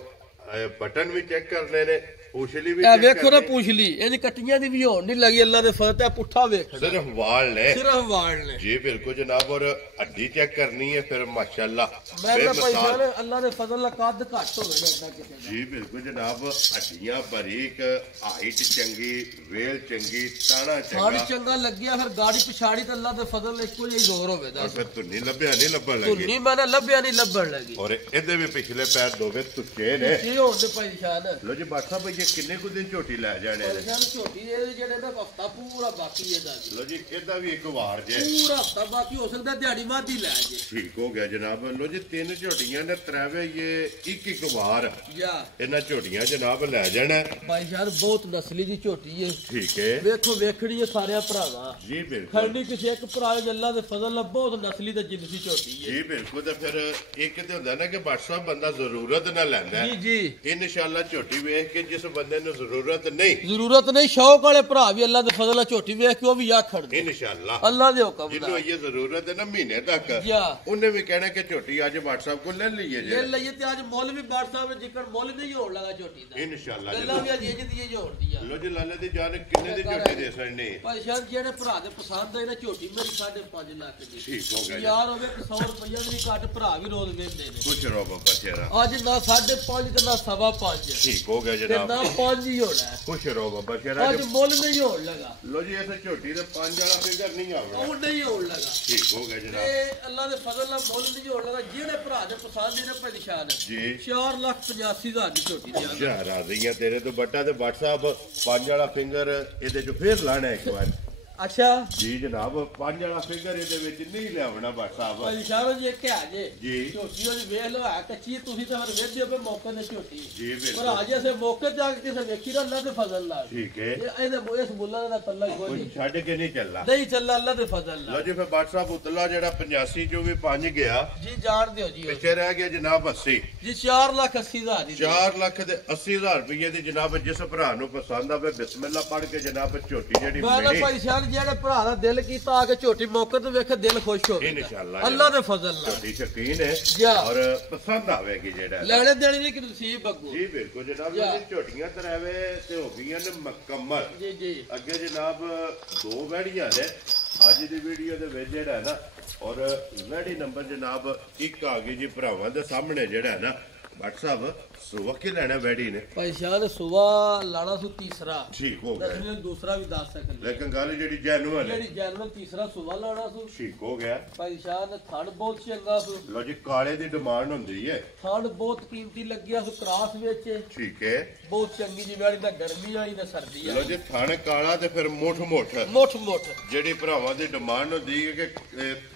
ਬਟਨ ਵੀ ਚੈੱਕ ਕਰਨੇ ਨੇ ਪੁੱਛਲੀ ਵੀ ਇਹ ਵੇਖੋ ਨਾ ਪੁੱਛਲੀ ਇਹਦੀ ਕੱਟੀਆਂ ਦੀ ਵੀ ਹੋਣ ਨਹੀਂ ਲੱਗੀ ਅੱਲਾ ਦੇ ਫਜ਼ਲ ਤੇ ਪੁੱਠਾ ਵੇਖਣਾ ਸਿਰਫ ਵਾਲ ਨੇ ਸਿਰਫ ਵਾਲ ਨੇ ਜੀ ਬਿਲਕੁਲ ਜਨਾਬ ਔਰ ਹੱਡੀ ਚੈੱਕ ਕਰਨੀ ਹੈ ਫਿਰ ਮਾਸ਼ਾਅੱਲਾ ਮੈਂ ਤਾਂ ਭਾਈ ਸਾਹਿਬ ਅੱਲਾ ਦੇ ਫਜ਼ਲ ਨਾਲ ਕੱਦ ਘੱਟ ਹੋਵੇ ਨਾ ਇਦਾਂ ਕਿਸੇ ਦਾ ਜੀ ਬਿਲਕੁਲ ਜਨਾਬ ਹੱਡੀਆਂ ਬਰੀਕ ਹਾਈਟ ਚੰਗੀ ਵੇਲ ਚੰਗੀ ਤਾਣਾ ਸਾੜੀ ਚੰਗਾ ਚੰਗਾ ਲੱਗਿਆ ਫਿਰ ਗਾੜੀ ਪਿਛਾੜੀ ਤੇ ਅੱਲਾ ਦੇ ਫਜ਼ਲ ਨਾਲ ਇੱਕੋ ਜਿਹਾ ਜ਼ੋਰ ਹੋਵੇ ਦਾ ਔਰ ਫਿਰ ਧੁੰਨੀ ਲੱਭਿਆ ਨਹੀਂ ਲੱਭਣ ਲੱਗੀ ਧੁੰਨੀ ਮੈਂ ਨਾ ਲੱਭਿਆ ਨਹੀਂ ਲੱਭਣ ਲੱਗੀ ਔਰ ਇਹਦੇ ਵੀ ਪਿਛਲੇ ਪੈਰ ਦੋਵੇਂ ਤੁੱਕੇ ਨੇ ਕੀ ਹੋਣ ਦੇ ਭਾਈ ਸਾਹਿਬ ਲੋ ਜੀ ਬਾਠਾ ਭਈਏ ਕਿੰਨੇ ਕੁ ਦਿਨ ਝੋਟੀ ਲੈ ਜਾਣੇ ਨੇ ਭਾਈ ਝੋਟੀ ਇਹ ਜਿਹੜੇ ਨਾ ਹਫਤਾ ਪੂਰਾ ਬਾਕੀ ਇਹਦਾ ਜੀ ਲੋ ਜੀ ਇਹਦਾ ਵੀ ਇੱਕ ਵਾਰ ਜੇ ਪੂਰਾ ਹਫਤਾ ਬਾਕੀ ਹੋ ਸਕਦਾ ਦਿਹਾੜੀ ਮਾਦੀ ਲੈ ਜੇ ਠੀਕ ਹੋ ਗਿਆ ਜਨਾਬ ਲੋ ਜੀ 3 ਝੋਟੀਆਂ ਨੇ ਤਰਾਵੇ ਇਹ ਇੱਕ ਵਾਰ ਯਾ ਇਹਨਾਂ ਝੋਟੀਆਂ ਜਨਾਬ ਲੈ ਜਾਣਾ ਭਾਈ ਸਾਹਿਬ ਬਹੁਤ ਨਸਲੀ ਦੀ ਝੋਟੀ ਹੈ ਠੀਕ ਹੈ ਵੇਖੋ ਵੇਖਣੀ ਹੈ ਸਾਰਿਆਂ ਭਰਾਵਾਂ ਜੀ ਬਿਲਕੁਲ ਖੜਨੀ ਕਿਸੇ ਇੱਕ ਭਰਾ ਦੇ ਅੱਲਾ ਦੇ ਫਜ਼ਲ ਨਾਲ ਬਹੁਤ ਨਸਲੀ ਤੇ ਜਿੰਸੀ ਝੋਟੀ ਹੈ ਜੀ ਬਿਲਕੁਲ ਤੇ ਫਿਰ ਇੱਕ ਤੇ ਹੁੰਦਾ ਨਾ ਕਿ WhatsApp ਬੰਦਾ ਜ਼ਰੂਰਤ ਨਾ ਲੈਂਦਾ ਜੀ ਜੀ ਇਨਸ਼ਾਅੱਲਾ ਝੋਟੀ ਵੇਖ ਕੇ ਜਿਸ ਬੰਦੇ ਨੂੰ ਜ਼ਰੂਰਤ ਨਹੀਂ ਜ਼ਰੂਰਤ ਨਹੀਂ ਸ਼ੌਕ ਵਾਲੇ ਭਰਾ ਵੀ ਅੱਲਾ ਦੇ ਫਜ਼ਲ ਨਾਲ ਝੋਟੀ ਵੇਖ ਕੇ ਉਹ ਵੀ ਆਖੜ ਦੇ ਇਨਸ਼ਾਅੱਲਾ ਅੱਲਾ ਦੇ ਹੁਕਮ ਜਿਹਨੂੰ ਨਾਲ ਇਹ ਜ਼ਰੂਰਤ ਹੈ ਨਾ ਮਹੀਨੇ ਤੱਕ ਯਾ ਉਹਨੇ ਵੀ ਕਹਿਣਾ ਕਿ ਝੋਟੀ ਅੱਜ WhatsApp ਕੋਲ ਲੈ ਲਈਏ ਲੈ ਜੇ ਲਈਏ ਤੇ ਅੱਜ ਮੁੱਲ ਵੀ ਬਾੜ ਸਾਹਿਬ ਨੇ ਜਿਕਰ ਮੁੱਲ ਨਹੀਂ ਹੋਣ ਲੱਗਾ ਝੋਟੀ ਦਾ ਇਨਸ਼ਾਅੱਲਾ ਗੱਲਾਂ ਵੀ ਅਜੇ ਜਿਹਦੀ ਜੋੜਦੀਆਂ ਲੋ ਜੀ ਲਾਲੇ ਦੀ ਜਾਨ ਕਿੰਨੇ ਦੀ ਝੋਟੀ ਦੇ ਸੜਨੇ ਭਾਈ ਸਾਹਿਬ ਜਿਹੜੇ ਭਰਾ ਦੇ ਪਸੰਦ ਆਏ ਨਾ ਝੋਟੀ ਮੇਰੀ 5.5 ਲੱਖ ਦੀ ਠੀਕ ਹੋ ਗਿਆ ਜੀ ਯਾਰ ਹੋਵੇ 100 ਰੁਪਈਆ ਵੀ ਘੱਟ ਭਰਾ ਵੀ ਰੋਜ਼ ਵੇਚਦੇ ਨੇ ਕੁਛ ਰੋ ਬਾਬਾ ਤੇਰਾ ਅੱਜ ਨਾ 5.5 ਤੇ ਨਾ 5.5 ਠੀਕ ਹੋ ਗਿਆ ਤੇ ਜਨਾਬ ਨਾ 5 ਹੀ ਹੋਣਾ ਹੈ। ਕੁਛ ਰੋ ਬਾਬਾ ਤੇਰਾ ਅੱਜ ਮੁੱਲ ਨਹੀਂ ਹੋਣ ਲੱਗਾ ਲੋ ਜੀ ਇਸ ਝੋਟੀ ਦੇ 5 ਵਾਲਾ ਫਿਗਰ ਨਹੀਂ ਆਉਣਾ ਉਹ ਨਹੀਂ ਹੋਣ ਲੱਗਾ ਠੀਕ ਹੋ ਗਿਆ ਤੇ ਜਨਾਬ ਅੱਲਾ ਦੇ ਫਜ਼ਲ ਨਾਲ ਮੁੱਲ ਨਹੀਂ ਹੋਣ ਲੱਗਾ ਜਿਹੜੇ ਭਰਾ ਦੇ ਪਸੰਦ ਨੇ ਪਰੇਸ਼ਾਨ ਜੀ 4,85,000 ਦੀ ਝੋਟੀ ਦੀ ਆਂਦਾ। ਸ਼ਹਿਰ ਆ ਰਹੀਆਂ ਤੇਰੇ ਤੋਂ ਬੱਟਾ ਤੇ WhatsApp 5 ਵਾਲਾ ਫਿੰਗਰ ਇਹਦੇ ਚ ਫੇਰ ਲਾਣਾ ਇੱਕ ਵਾਰ ਅੱਛਾ ਜੀ ਜਨਾਬ 5 ਵਾਲਾ ਫਿੰਗਰ ਇਹਦੇ ਵਿੱਚ ਨਹੀਂ ਲਿਆਉਣਾ WhatsApp ਪਰੇਸ਼ਾਨ ਜੇ ਕਿ ਆ ਜੇ ਜੀ ਝੋਟੀ ਉਹਦੀ ਵੇਖ ਲਓ ਹੈ ਕੱਚੀ ਤੁਸੀਂ ਤਾਂ ਫਿਰ ਵੇਖਦੇ ਹੋ ਮੌਕੇ ਤੇ ਝੋਟੀ ਜੀ ਪਰ ਬਿਲਕੁਲ ਅੱਜ ਅਸੀਂ ਮੌਕੇ ਤੇ ਆ ਕੇ ਕਿਸੇ ਵੇਖੀ ਨਾ ਅੱਲਾ ਦੇ ਫਜ਼ਲ ਨਾਲ ਠੀਕ ਹੈ ਇਹਦੇ ਇਸ ਮੁੱਲਾਂ ਦਾ ਤੱਲਾ ਕੋਈ ਕੁਝ ਨਹੀਂ ਛੱਡ ਕੇ ਨਹੀਂ ਚੱਲਣਾ ਨਹੀਂ ਚੱਲਾ ਅੱਲਾ ਦੇ ਫਜ਼ਲ ਲੋ ਨਾਲ ਜੀ ਫਿਰ WhatsApp ਉਤਲਾ ਜਿਹੜਾ 85 ਚੋਂ ਵੀ 5 ਗਿਆ ਜੀ ਜਾਣ ਦਿਓ ਜੀ ਉਹ। ਪਿੱਛੇ ਰਹਿ ਗਿਆ ਜਨਾਬ 80 ਜੀ 4,80,000 ਦੀ 4 ਲੱਖ ਦੇ 80,000 ਰੁਪਏ ਦੀ ਜਨਾਬ ਜਿਸ ਭਰਾ ਨੂੰ ਪਸੰਦ ਆਵੇ ਬਿਸਮਿਲ੍ਲਾ ਪੜ੍ਹ ਕੇ ਜਨਾਬ ਝੋਟੀ ਜਿਹੜੀ ਮੈਂ ਨਾ ਮਿਲੀ ਭਾਈ ਸਾਹਿਬ ਜਿਹੜੇ ਭਰਾ ਦਾ ਦਿਲ ਕੀਤਾ ਆ ਕੇ ਝੋਟੀ ਮੌਕੇ ਤੇ ਵੇਖੇ ਦਿਲ ਖੁਸ਼ ਹੋ ਇਨਸ਼ਾਅੱਲਾ ਅੱਲਾ ਦੇ ਫਜ਼ਲ ਨਾਲ ਝੋਟੀ ਸ਼ਕੀਨ ਹੈ ਜਾ। ਔਰ ਪਸੰਦ ਆਵੇਗੀ ਜਿਹੜਾ ਲੈਣੇ ਦੇਣੇ ਦੀ ਕਿ ਨਸੀਬ ਬੱਗੂ ਜੀ ਬਿਲਕੁਲ ਜਨਾਬ ਜਾ। ਜੀ ਝੋਟੀਆਂ ਤਰਾਵੇ ਤੇ ਹੋ ਗਈਆਂ ਨੇ ਮੁਕੰਮਲ ਜੀ ਜੀ ਅੱਗੇ ਜਨਾਬ 2 ਵੈੜੀਆਂ ਨੇ ਅੱਜ ਦੀ ਵੀਡੀਓ ਦੇ ਵਿੱਚ ਜਿਹੜਾ ਹੈ ਨਾ ਔਰ ਵੈੜੀ ਨੰਬਰ ਜਨਾਬ 1 ਆ ਗਈ ਜੀ ਭਰਾਵਾਂ ਦੇ ਸਾਹਮਣੇ ਜਿਹੜਾ ਹੈ ਨਾ WhatsApp ਸੁਬਹ ਕੇ ਲੈਣਾ ਵੈੜੀ ਨੇ ਭਾਈ ਸਾਹਿਬ ਸਵੇਰ ਲਾਣਾ ਸੁ ਤੀਸਰਾ ਠੀਕ ਹੋ ਗਿਆ ਦਸਵੇਂ ਦੂਸਰਾ ਵੀ ਦੱਸ ਸਕਦੇ ਲੇਕਿਨ ਗੱਲ ਜਿਹੜੀ ਜੈਨੂਅਲ ਹੈ ਜਿਹੜੀ ਜਨਰਲ ਤੀਸਰਾ ਸਵੇਰ ਲਾਣਾ ਸੁ ਠੀਕ ਹੋ ਗਿਆ ਭਾਈ ਸਾਹਿਬ ਨੇ ਥਣ ਬਹੁਤ ਚੰਗਾ ਸੁ ਲੋ ਜੀ ਕਾਲੇ ਦੀ ਡਿਮਾਂਡ ਹੁੰਦੀ ਹੈ ਥਣ ਬਹੁਤ ਕੀਮਤੀ ਲੱਗਿਆ ਸੁ ਕਰਾਸ ਵਿੱਚ ਠੀਕ ਹੈ ਬਹੁਤ ਚੰਗੀ ਜੀ ਵਾਲੀ ਨਾ ਗਰਮੀ ਵਾਲੀ ਨਾ ਸਰਦੀ ਲੋ ਵਾਲੀ ਜੀ ਥਣ ਕਾਲਾ ਤੇ ਫਿਰ ਮੁੱਠ ਮੁੱਠ ਮੁੱਠ ਜਿਹੜੀ ਭਰਾਵਾਂ ਦੀ ਡਿਮਾਂਡ ਹੁੰਦੀ ਹੈ ਕਿ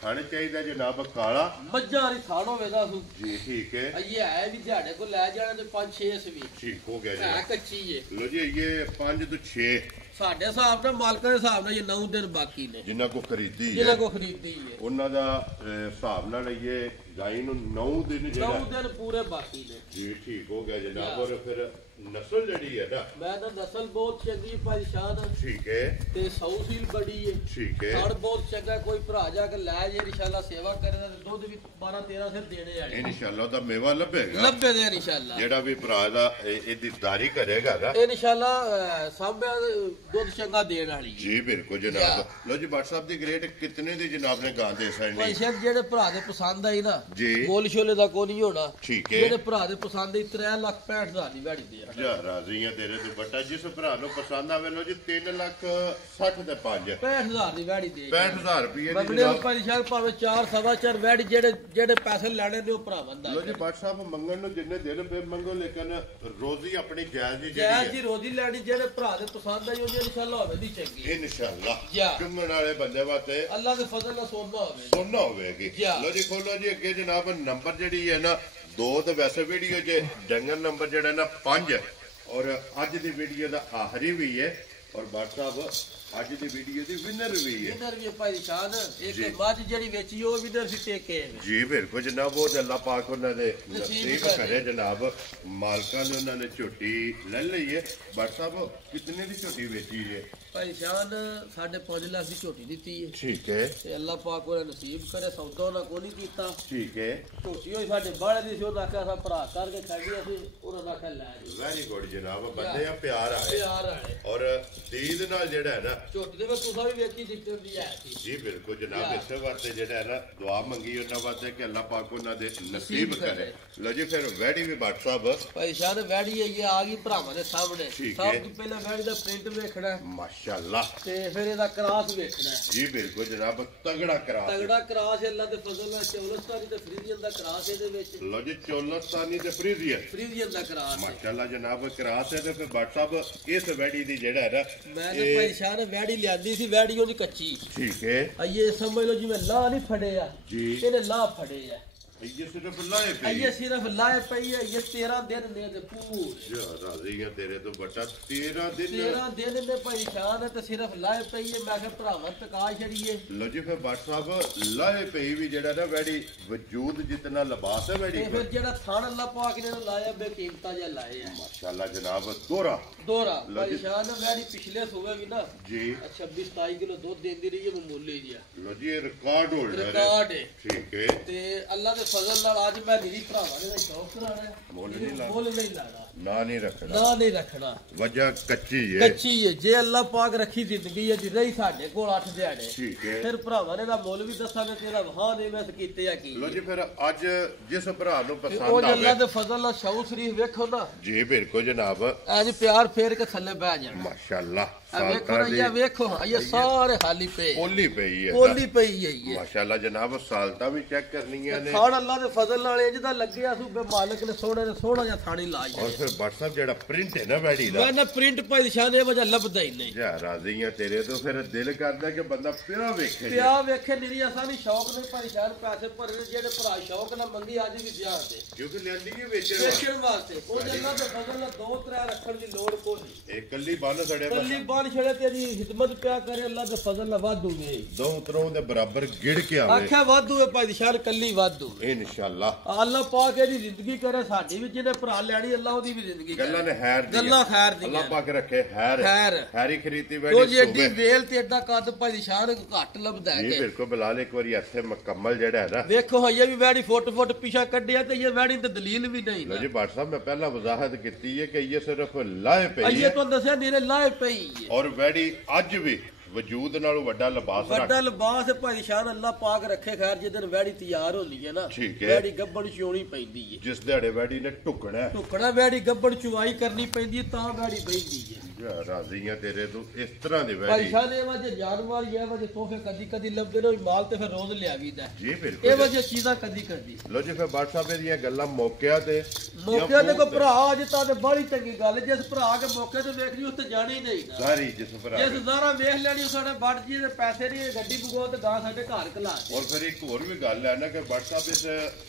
ਥਣ ਚਾਹੀਦਾ ਜਨਾਬ ਕਾਲਾ ਮੱਝਾਂ ਵਾਲੀ ਥਣ ਹੋਵੇ ਦਾ ਸੁ ਜੀ ਠੀਕ ਹੈ ਇਹ ਹੈ ਵੀ ਦਿਹਾੜੇ ਕੋ ਲੈ ਜਾਣਾ ਤੇ 5-6 ਵੀ ਠੀਕ ਹੋ ਗਿਆ ਹੈ ਜੀ ਕੱਚੀ ਏ ਲੋ ਜੀ ਇਹ 5 ਤੋਂ 6 ਸਾਡੇ ਹਿਸਾਬ ਨਾਲ ਮਾਲਕਾਂ ਦੇ ਹਿਸਾਬ ਨਾਲ ਇਹ 9 ਦਿਨ ਬਾਕੀ ਨੇ ਜਿਨ੍ਹਾਂ ਕੋ ਖਰੀਦੀ ਜਿਹਨਾਂ ਹੈ ਕੋ ਖਰੀਦੀ ਏ ਉਹਨਾਂ ਦਾ ਹਿਸਾਬ ਨਾਲ ਇਹ ਗਾਈ ਨੂੰ 9 ਦਿਨ 9 ਜਿਹੜਾ ਦਿਨ ਪੂਰੇ ਬਾਕੀ ਨੇ ਜੀ ਠੀਕ ਹੋ ਗਿਆ ਜਨਾਬ ਔਰ ਫਿਰ ਨਸਲ ਜਿਹੜੀ ਹੈ ਨਾ ਮੈਂ ਤਾਂ ਨਸਲ ਬਹੁਤ ਚੰਗੀ ਭਾਈ ਸ਼ਾਨ ਠੀਕ ਹੈ ਤੇ ਸੌਸੀਲ ਬੜੀ ਹੈ ਠੀਕ ਹੈ ਹੜ ਬਹੁਤ ਚੰਗਾ ਕੋਈ ਭਰਾ ਜਾ ਕੇ ਲੈ ਜੇ ਇਨਸ਼ਾਅੱਲਾ ਸੇਵਾ ਕਰੇਗਾ ਤੇ ਦੁੱਧ ਵੀ 12 13 ਸਿਰ ਦੇਣੇ ਵਾਲੇ ਇਨਸ਼ਾਅੱਲਾ ਦਾ ਮੇਵਾ ਲੱਭੇਗਾ ਲੱਭੇ ਦੇ ਇਨਸ਼ਾਅੱਲਾ ਜਿਹੜਾ ਵੀ ਭਰਾ ਦਾ ਇਹਦੀ ਦਾਰੀ ਕਰੇਗਾ ਨਾ ਇਨਸ਼ਾਅੱਲਾ ਸਾਂਭਿਆ ਦੁੱਧ ਚੰਗਾ ਦੇਣ ਵਾਲੀ ਜੀ ਬਿਲਕੁਲ ਜਨਾਬ ਲੋ ਜੀ WhatsApp ਦੀ ਗ੍ਰੇਡ ਕਿਤਨੇ ਦੀ ਜਨਾਬ ਨੇ ਗਾਂ ਦੇ ਭਾਈ ਸਣੀ ਸਾਹਿਬ ਜਿਹੜੇ ਭਰਾ ਦੇ ਪਸੰਦ ਆਈ ਨਾ ਜੀ ਗੋਲ ਛੋਲੇ ਦਾ ਕੋਈ ਨਹੀਂ ਹੋਣਾ ਠੀਕ ਹੈ ਜਿਹੜੇ ਭਰਾ ਦੇ ਪਸੰਦ ਆਈ 3,65,000 ਦੀ ਵੈੜੀ ਦੇ ਜਾ ਰਾਜ਼ੀ ਆ ਤੇਰੇ ਤੋਂ ਬੱਟਾ ਜਿਸ ਭਰਾ ਨੂੰ ਪਸੰਦ ਆਵੇ ਲੋ ਜੀ 3,60,000 ਤੇ 5 65,000 ਦੀ ਵੈੜੀ ਦੇ 65,000 ਰੁਪਏ ਦੀ ਬੰਗਲੇ ਭਾਈ ਸਾਹਿਬ ਭਾਵੇਂ 4 ਸਵਾ 4 ਵੈੜੀ ਜਿਹੜੇ ਪੈਸੇ ਲੈਣੇ ਨੇ ਉਹ ਭਰਾਵਾਂ ਦਾ ਲੋ ਜੀ WhatsApp ਮੰਗਣ ਨੂੰ ਜਿੰਨੇ ਦਿਨ ਫਿਰ ਮੰਗੋ ਲੇਕਿਨ ਰੋਜ਼ੀ ਆਪਣੀ ਜਾਇਜ਼ ਦੀ ਜੈ ਜਿਹੜੀ ਜੀ ਰੋਜ਼ੀ ਲੈਣੀ ਜਿਹੜੇ ਭਰਾ ਦੇ ਪਸੰਦ ਆਈ ਉਹਦੀ ਇਨਸ਼ਾਅੱਲਾ ਹੋਵੇ ਦੀ ਚੰਗੀ ਹੈ ਇਨਸ਼ਾਅੱਲਾ ਜਾ। ਚੁੰਮਣ ਵਾਲੇ ਬੰਦੇ ਵਾਸਤੇ ਅੱਲਾ ਦੇ ਫਜ਼ਲ ਨਾਲ ਸੋਨਾ ਹੋਵੇ ਸੋਨਾ ਹੋਵੇਗੀ ਜਾ। ਲੋ ਜੀ ਖੋਲੋ ਜੀ ਅੱਗੇ ਜਨਾਬ ਨੰਬਰ ਜਿਹੜੀ ਹੈ ਨਾ 2 ਤੇ ਵੈਸੇ ਵੀਡੀਓ 'ਚ ਡੰਗਰ ਨੰਬਰ ਜਿਹੜਾ ਨਾ 5 ਔਰ ਅੱਜ ਦੀ ਵੀਡੀਓ ਦਾ ਆਖਰੀ ਵੀ ਹੈ ਔਰ WhatsApp ਅੱਜ ਦੀ ਵੀਡੀਓ ਦੀ ਵਿਨਰ ਵੀ ਹੈ ਵਿਨਰ ਵੀ ਭਾਈ ਸ਼ਾਨ ਇੱਕ ਮੱਝ ਜਿਹੜੀ ਵੇਚੀ ਉਹ ਵਿਨਰ ਸੀ ਟੇਕੇ ਜੀ ਬਿਲਕੁਲ ਜਨਾਬ ਉਹ ਅੱਲਾਹ ਪਾਕ ਉਹਨਾਂ ਦੇ ਨਸੀਬ ਨਸੀਬ ਕਰੇ। ਕਰੇ ਜਨਾਬ ਮਾਲਕਾਂ ਨੇ ਉਹਨਾਂ ਨੇ ਝੋਟੀ ਲੈ ਲਈ ਹੈ WhatsApp ਕਿਤਨੇ ਦੀ ਝੋਟੀ ਵੇਚੀ ਹੈ ਭਾਈ ਸ਼ਾਨ 5.5 ਲੱਖ ਦੀ ਝੋਟੀ ਦਿੱਤੀ ਹੈ ਠੀਕ ਹੈ ਤੇ ਅੱਲਾਹ ਪਾਕ ਉਹਨੇ ਨਸੀਬ ਕਰੇ ਸੌਦਾ ਉਹਨਾਂ ਕੋਈ ਨਹੀਂ ਕੀਤਾ ਠੀਕ ਹੈ ਝੋਟੀ ਹੋਈ ਸਾਡੇ ਬਾਹਲੇ ਦੀ ਸੀ ਉਹਦਾ ਆਖਿਆ ਸਾ ਭਰਾ ਕਰਕੇ ਖੜੀ ਅਸੀਂ ਉਹਨਾਂ ਦਾ ਆਖਿਆ ਲੈ ਜੀ ਵੈਰੀ ਗੁੱਡ ਜਨਾਬ ਬੰਦੇ ਆ ਪਿਆਰ ਆਏ ਪਿਆਰ ਆਏ ਔਰ ਦੀਦ ਨਾਲ ਜਿਹੜਾ ਹੈ ਨਾ ਝੋਟੀ ਦੇ ਵਿੱਚ ਤੁਸੀਂ ਵੀ ਵੇਖੀ ਦਿੱਤੀ ਹੁੰਦੀ ਹੈ ਸੀ ਜੀ ਬਿਲਕੁਲ ਜਨਾਬ ਇਸੇ ਵਾਸਤੇ ਜਿਹੜਾ ਹੈ ਨਾ ਦੁਆ ਮੰਗੀ ਉਹਨਾਂ ਵਾਸਤੇ ਕਿ ਅੱਲਾਹ ਪਾਕ ਉਹਨਾਂ ਦੇ ਨਸੀਬ ਕਰੇ ਲੋ ਜੀ ਫਿਰ ਵੈਡੀ ਵੀ WhatsApp ਭਾਈ ਸ਼ਾਨ ਵੈੜੀ ਇਹ ਆ ਗਈ ਭਰਾਵਾਂ ਦੇ ਸਾਹਮਣੇ ਠੀਕ ਹੈ। ਸਭ ਤੋਂ ਪਹਿਲਾਂ ਵੈੜੀ ਦਾ ਪ੍ਰਿੰਟ ਵੇਖਣਾ ਮਾਸ਼ਾਅੱਲਾ ਤੇ ਫਿਰ ਇਹਦਾ ਕਰਾਸ ਵੇਖਣਾ ਜੀ ਬਿਲਕੁਲ ਜਨਾਬ ਤਗੜਾ ਕਰਾ ਤਗੜਾ ਕਰਾਸ ਅੱਲਾ ਦੇ ਫਜ਼ਲ ਨਾਲ ਚੌਲਸਤਾਨੀ ਤੇ ਫਰੀਦੀਅਨ ਦਾ ਕਰਾਸ ਇਹਦੇ ਵਿੱਚ ਲੋ ਜੀ ਚੋਲਸਤਾਨੀ ਤੇ ਫਰੀਜ਼ੀਅਰ ਫਰੀਦੀਅਨ ਦਾ ਕਰਾਸ ਹੈ। ਮਾਸ਼ਾਅੱਲਾ ਜਨਾਬ ਕਰਾਸ ਹੈ ਤੇ ਫਿਰ WhatsApp ਇਸ ਵੈਡੀ ਦੀ ਜਿਹੜਾ ਹੈ ਮੈਂ ਨਾ ਤੇ ਭਾਈ ਸ਼ਾਨ ਵੈੜੀ ਲਿਆਂਦੀ ਸੀ ਵੈੜੀ ਉਹਦੀ ਕੱਚੀ ਠੀਕ ਹੈ ਆਈਏ ਸਮਝ ਲਓ ਜਿਵੇਂ ਲਾਹ ਨਹੀਂ ਫੜੇ ਆ ਜੀ ਇਹਨੇ ਲਾਹ ਫੜੇ ਆ ਇਹ ਸਿਰਫ ਲਾਏ ਪਈ ਆਈਏ ਸਿਰਫ ਲਾਹ ਪਈ ਹੈ ਇਹ 13 ਦਿਨ ਨੇ ਤੇ ਪੂਰੇ ਜਾ ਰਾਜ਼ੀ ਆ ਤੇਰੇ ਤੋਂ ਬੱਟਾ 13 ਦਿਨ 13 ਦਿਨ ਨੇ ਭਾਈ ਸ਼ਾਨ ਤੇ ਸਿਰਫ ਲਾਹ ਪਈ ਹੈ ਮੈਂ ਕਿਹਾ ਭਰਾਵਾ ਟਕਾ ਛੜੀਏ ਲੋ ਜੀ ਫਿਰ WhatsApp ਲਾਏ ਪਈ ਵੀ ਜਿਹੜਾ ਨਾ ਵੈਡੀ ਵਜੂਦ ਜਿਤਨਾ ਲਿਬਾਸ ਹੈ ਵੈਡੀ ਤੇ ਫਿਰ ਜਿਹੜਾ ਥਣ ਅੱਲਾ ਪਾਕ ਨੇ ਲਾਇਆ ਬੇਕੀਮਤਾ ਜਿਹਾ ਲਾਏ ਆ ਮਾਸ਼ਾਅੱਲਾ ਜਨਾਬ ਦੋਰਾ ਦੋਰਾ ਲਓ ਭਾਈ ਜੀ। ਸ਼ਾਨ ਵੈੜੀ ਪਿਛਲੇ ਸੂਬੇ ਵੀ ਨਾ ਜੀ 26 27 ਕਿਲੋ ਦੁੱਧ ਦਿੰਦੀ ਰਹੀ ਹੈ ਮਾਮੂਲੀ ਜਿਹਾ ਲੋ ਜੀ ਇਹ ਰਿਕਾਰਡ ਹੋਲਡਰ ਹੈ ਰਿਕਾਰਡ ਹੈ ਠੀਕ ਹੈ ਤੇ ਅੱਲਾ ਦੇ ਫਜ਼ਲ ਨਾਲ ਅੱਜ ਮੈਂ ਨਿਰੀ ਭਰਾਵਾਂ ਨੇ ਦਾ ਸ਼ੌਕ ਕਰਾਣਾ ਹੈ ਮੁੱਲ ਨਹੀਂ ਲਾਉਣਾ। ਮੁੱਲ ਨਹੀਂ ਲਾਣਾ ਨਾ ਨਹੀਂ ਰੱਖਣਾ ਨਾ ਨਹੀਂ ਰੱਖਣਾ ਵਜ੍ਹਾ ਕੱਚੀ ਹੈ ਕੱਚੀ ਹੈ ਜੇ ਅੱਲਾ ਪਾਕ ਰੱਖੀ ਜ਼ਿੰਦਗੀ ਹੈ ਜਿਹਦੇ ਹੀ ਸਾਡੇ ਕੋਲ 8 ਦਿਹਾੜੇ ਠੀਕ ਹੈ ਫਿਰ ਭਰਾਵਾਂ ਨੇ ਦਾ ਮੁੱਲ ਵੀ ਦੱਸਾਂਗੇ ਤੇਰਾ ਵਹਾ ਦੇ ਮੈਂ ਕੀਤੇ ਆ ਕੀ ਲੋ ਜੀ ਫਿਰ ਅੱਜ ਜਿਸ ਭਰਾ ਨੂੰ ਤੇ ਉਹ ਪਸੰਦ ਜੇ ਅੱਲਾ ਆਵੇ ਦੇ ਫਜ਼ਲ ਨਾਲ ਸ਼ੌਕ ਸ਼ਰੀਫ ਵੇਖੋ ਨਾ ਜੀ ਬਿਲਕੁਲ ਜਨਾਬ ਐਜ ਪਿਆਰ ਫੇਰ ਕੇ ਥੱਲੇ ਬਹਿ ਜਾਣਾ ਮਾਸ਼ਾਅੱਲਾ ਆ ਵੇਖੋ ਸਾਲਤਾਂ ਨਾ ਦੀ ਇਹ ਵੇਖੋ ਇਹ ਸਾਰੇ ਖਾਲੀ ਪਏ ਪੋਲੀ ਪਈ ਹੈ ਕੋਲੀ ਪਈ ਹੈ ਇਹ ਮਾਸ਼ਾਅੱਲਾ ਜਨਾਬ ਸਾਲਤਾਂ ਵੀ ਚੈੱਕ ਕਰਨੀਆਂ ਨੇ ਖਾਣ ਅੱਲਾ ਦੇ ਫਜ਼ਲ ਨਾਲ ਇੰਜ ਦਾ ਲੱਗਿਆ ਸੂਬੇ ਮਾਲਕ ਨੇ ਸੋਹਣਾ ਜਿਹਾ ਥਾਣੀ ਲਾਜ ਔਰ ਫਿਰ WhatsApp ਜਿਹੜਾ ਪ੍ਰਿੰਟ ਹੈ ਨਾ ਵੈਡੀ ਦਾ ਮੈਂ ਨਾ ਪ੍ਰਿੰਟ ਭਾਈ ਨਿਸ਼ਾਨ ਇਹ ਵਜ੍ਹਾ ਲੱਭਦਾ ਹੀ ਨਹੀਂ ਜਾ ਰਾਜ਼ੀ ਆ ਤੇਰੇ ਤੋਂ ਫਿਰ ਦਿਲ ਕਰਦਾ ਕਿ ਬੰਦਾ ਪਿਆ ਵੇਖੇ ਪਿਆ ਵੇਖੇ ਨਿਰੀ ਅਸਾਂ ਵੀ ਸ਼ੌਕ ਨਹੀਂ ਭਾਈ ਸ਼ਾਨ ਪੈਸੇ ਭਰਨੇ ਜਿਹੜੇ ਭਰਾ ਸ਼ੌਕ ਨਾਲ ਮੰਗੀ ਅੱਜ ਵੀ ਵਿਆਹ ਦੇ ਕਿਉਂਕਿ ਲੈਂਦੀ ਹੈ ਵੇਚਣ ਵੇਚਣ ਵਾਸਤੇ ਉਹ ਜੰਨਾ ਦੇ ਫਜ਼ਲ ਨਾਲ 2-3 ਰੱਖਣ ਦੀ ਲੋੜ ਕੋਈ ਨਹੀਂ ਇਹ ਕੱਲੀ ਬੰਨ ਸੜਿਆ ਕੱਲੀ ਬਾਣ ਛੜੇ ਤੇਰੀ ਖਿਦਮਤ ਪਿਆ ਕਰੇ ਅੱਲਾ ਦੇ ਫਜ਼ਲ ਨਾਲ ਵਾਧੂ ਵੇ ਦੋ ਉਤਰੋਂ ਦੇ ਬਰਾਬਰ ਗਿੜ ਕੇ ਆਵੇ ਆਖਿਆ ਵਾਧੂ ਹੈ ਭਾਈ ਸ਼ਾਨ ਕੱਲੀ ਵਾਧੂ ਇਨਸ਼ਾਅੱਲਾ ਅੱਲਾ ਪਾਕ ਇਹਦੀ ਜ਼ਿੰਦਗੀ ਕਰੇ ਸਾਡੀ ਵੀ ਜਿਹਨੇ ਭਰਾ ਲੈਣੀ ਅੱਲਾ ਉਹਦੀ ਵੀ ਜ਼ਿੰਦਗੀ ਕਰੇ ਗੱਲਾਂ ਨੇ ਹੈਰ ਦੀ ਗੱਲਾਂ ਖੈਰ ਦੀਆਂ ਅੱਲਾਹ ਪਾਕ ਰੱਖੇ ਹੈਰ ਖੈਰ। ਹੈਰੀ ਖਰੀਦੀ ਉਹ ਵੈਡੀ ਜੀ ਐਡੀ ਵੇਲ ਤੇ ਐਡਾ ਕੱਦ ਭਾਈ ਨਿਸ਼ਾਨ ਘੱਟ ਲੱਭਦਾ ਹੈ ਜੀ ਕਿ ਬਿਲਕੁਲ ਬਲਾਲ ਇੱਕ ਵਾਰੀ ਇੱਥੇ ਮੁਕੰਮਲ ਜਿਹੜਾ ਹੈ ਨਾ ਵੇਖੋ ਹਈਏ ਵੀ ਵੈੜੀ ਫੁੱਟ ਪਿਛਾ ਕੱਢਿਆ ਤੇ ਇਹ ਵੈੜੀ ਤੇ ਦਲੀਲ ਵੀ ਨਹੀਂ ਲੋ ਨਾ ਜੀ ਬਾਟ ਸਾਹਿਬ ਮੈਂ ਪਹਿਲਾਂ ਵਜ਼ਾਹਤ ਕੀਤੀ ਹੈ ਕਿ ਇਹ ਸਿਰਫ ਲਾਏ ਪਈ ਅਈਏ ਹੈ ਤੋਂ ਦੱਸਿਆ ਨੀਰੇ ਲਾਏ ਪਈ ਹੈ ਔਰ ਵੈਡੀ ਅੱਜ ਵੀ ਵਜੂਦ ਨਾਲੋਂ ਵੱਡਾ ਲਿਬਾਸ ਰੱਖ ਵੱਡਾ ਲਿਬਾਸ ਹੈ ਭਾਈ ਸ਼ਾਨ ਅੱਲਾ ਪਾਕ ਰੱਖੇ ਖੈਰ ਜਿੱਦਨ ਵੈੜੀ ਤਿਆਰ ਹੁੰਦੀ ਹੈ ਨਾ ਠੀਕ ਹੈ। ਵੈੜੀ ਗੱਬੜ ਚੋਣੀ ਪੈਂਦੀ ਹੈ ਜਿਸ ਦਿਹਾੜੇ ਵੈਡੀ ਨੇ ਢੁਕਣਾ ਹੈ ਟੁਕੜਾ ਵੈੜੀ ਗੱਬੜ ਚੁਵਾਈ ਕਰਨੀ ਪੈਂਦੀ ਹੈ ਤਾਂ ਵੈੜੀ ਬੈਂਦੀ ਹੈ ਜਾ ਰਾਜ਼ੀਆਂ ਤੇਰੇ ਤੋਂ ਇਸ ਤਰ੍ਹਾਂ ਦੀ ਭਾਈ ਵੈਡੀ ਸ਼ਾਨ ਇਹ ਵਜੇ ਜਾਨਵਰ ਇਹ ਵਜੇ ਤੋਹਫੇ ਕਦੀ ਲੱਭਦੇ ਨੇ ਮਾਲ ਤੇ ਫਿਰ ਰੋਜ਼ ਲਿਆਵੀਦਾ ਜੀ ਇਹ ਬਿਲਕੁਲ ਵਜੇ ਚੀਜ਼ਾਂ ਕਦੀ ਲੋ ਜੀ ਫਿਰ ਬਾਟ ਸਾਹਿਬ ਦੀਆਂ ਗੱਲਾਂ ਮੌਕਿਆਂ ਤੇ ਮੌਕੇ ਤੇ ਕੋ ਭਰਾ ਅੱਜ ਤਾਂ ਤੇ ਬੜੀ ਚੰਗੀ ਗੱਲ ਹੈ। ਜਿਸ ਭਰਾ ਕੇ ਮੌਕੇ ਤੇ ਵੇਖ ਲਈ ਉੱਥੇ ਜਾਣਾ ਹੀ ਨਹੀਂ ਨਾ ਸਾਰੀ ਜਿਸ ਭਰਾ ਜਿਸ ਨੇ। ਜ਼ਾਰਾ ਵੇਖ ਲੈਣੀ ਸਾਡੇ ਵੱਡ ਜੀ ਦੇ ਪੈਸੇ ਨਹੀਂ ਗੱਡੀ ਬਗੋ ਤੇ ਗਾਂ ਸਾਡੇ ਘਰ ਕਲਾ ਦੇ ਔਰ ਫਿਰ ਇੱਕ ਹੋਰ ਵੀ ਗੱਲ ਹੈ ਨਾ ਕਿ ਬਾਟ ਸਾਹਿਬ ਇਸ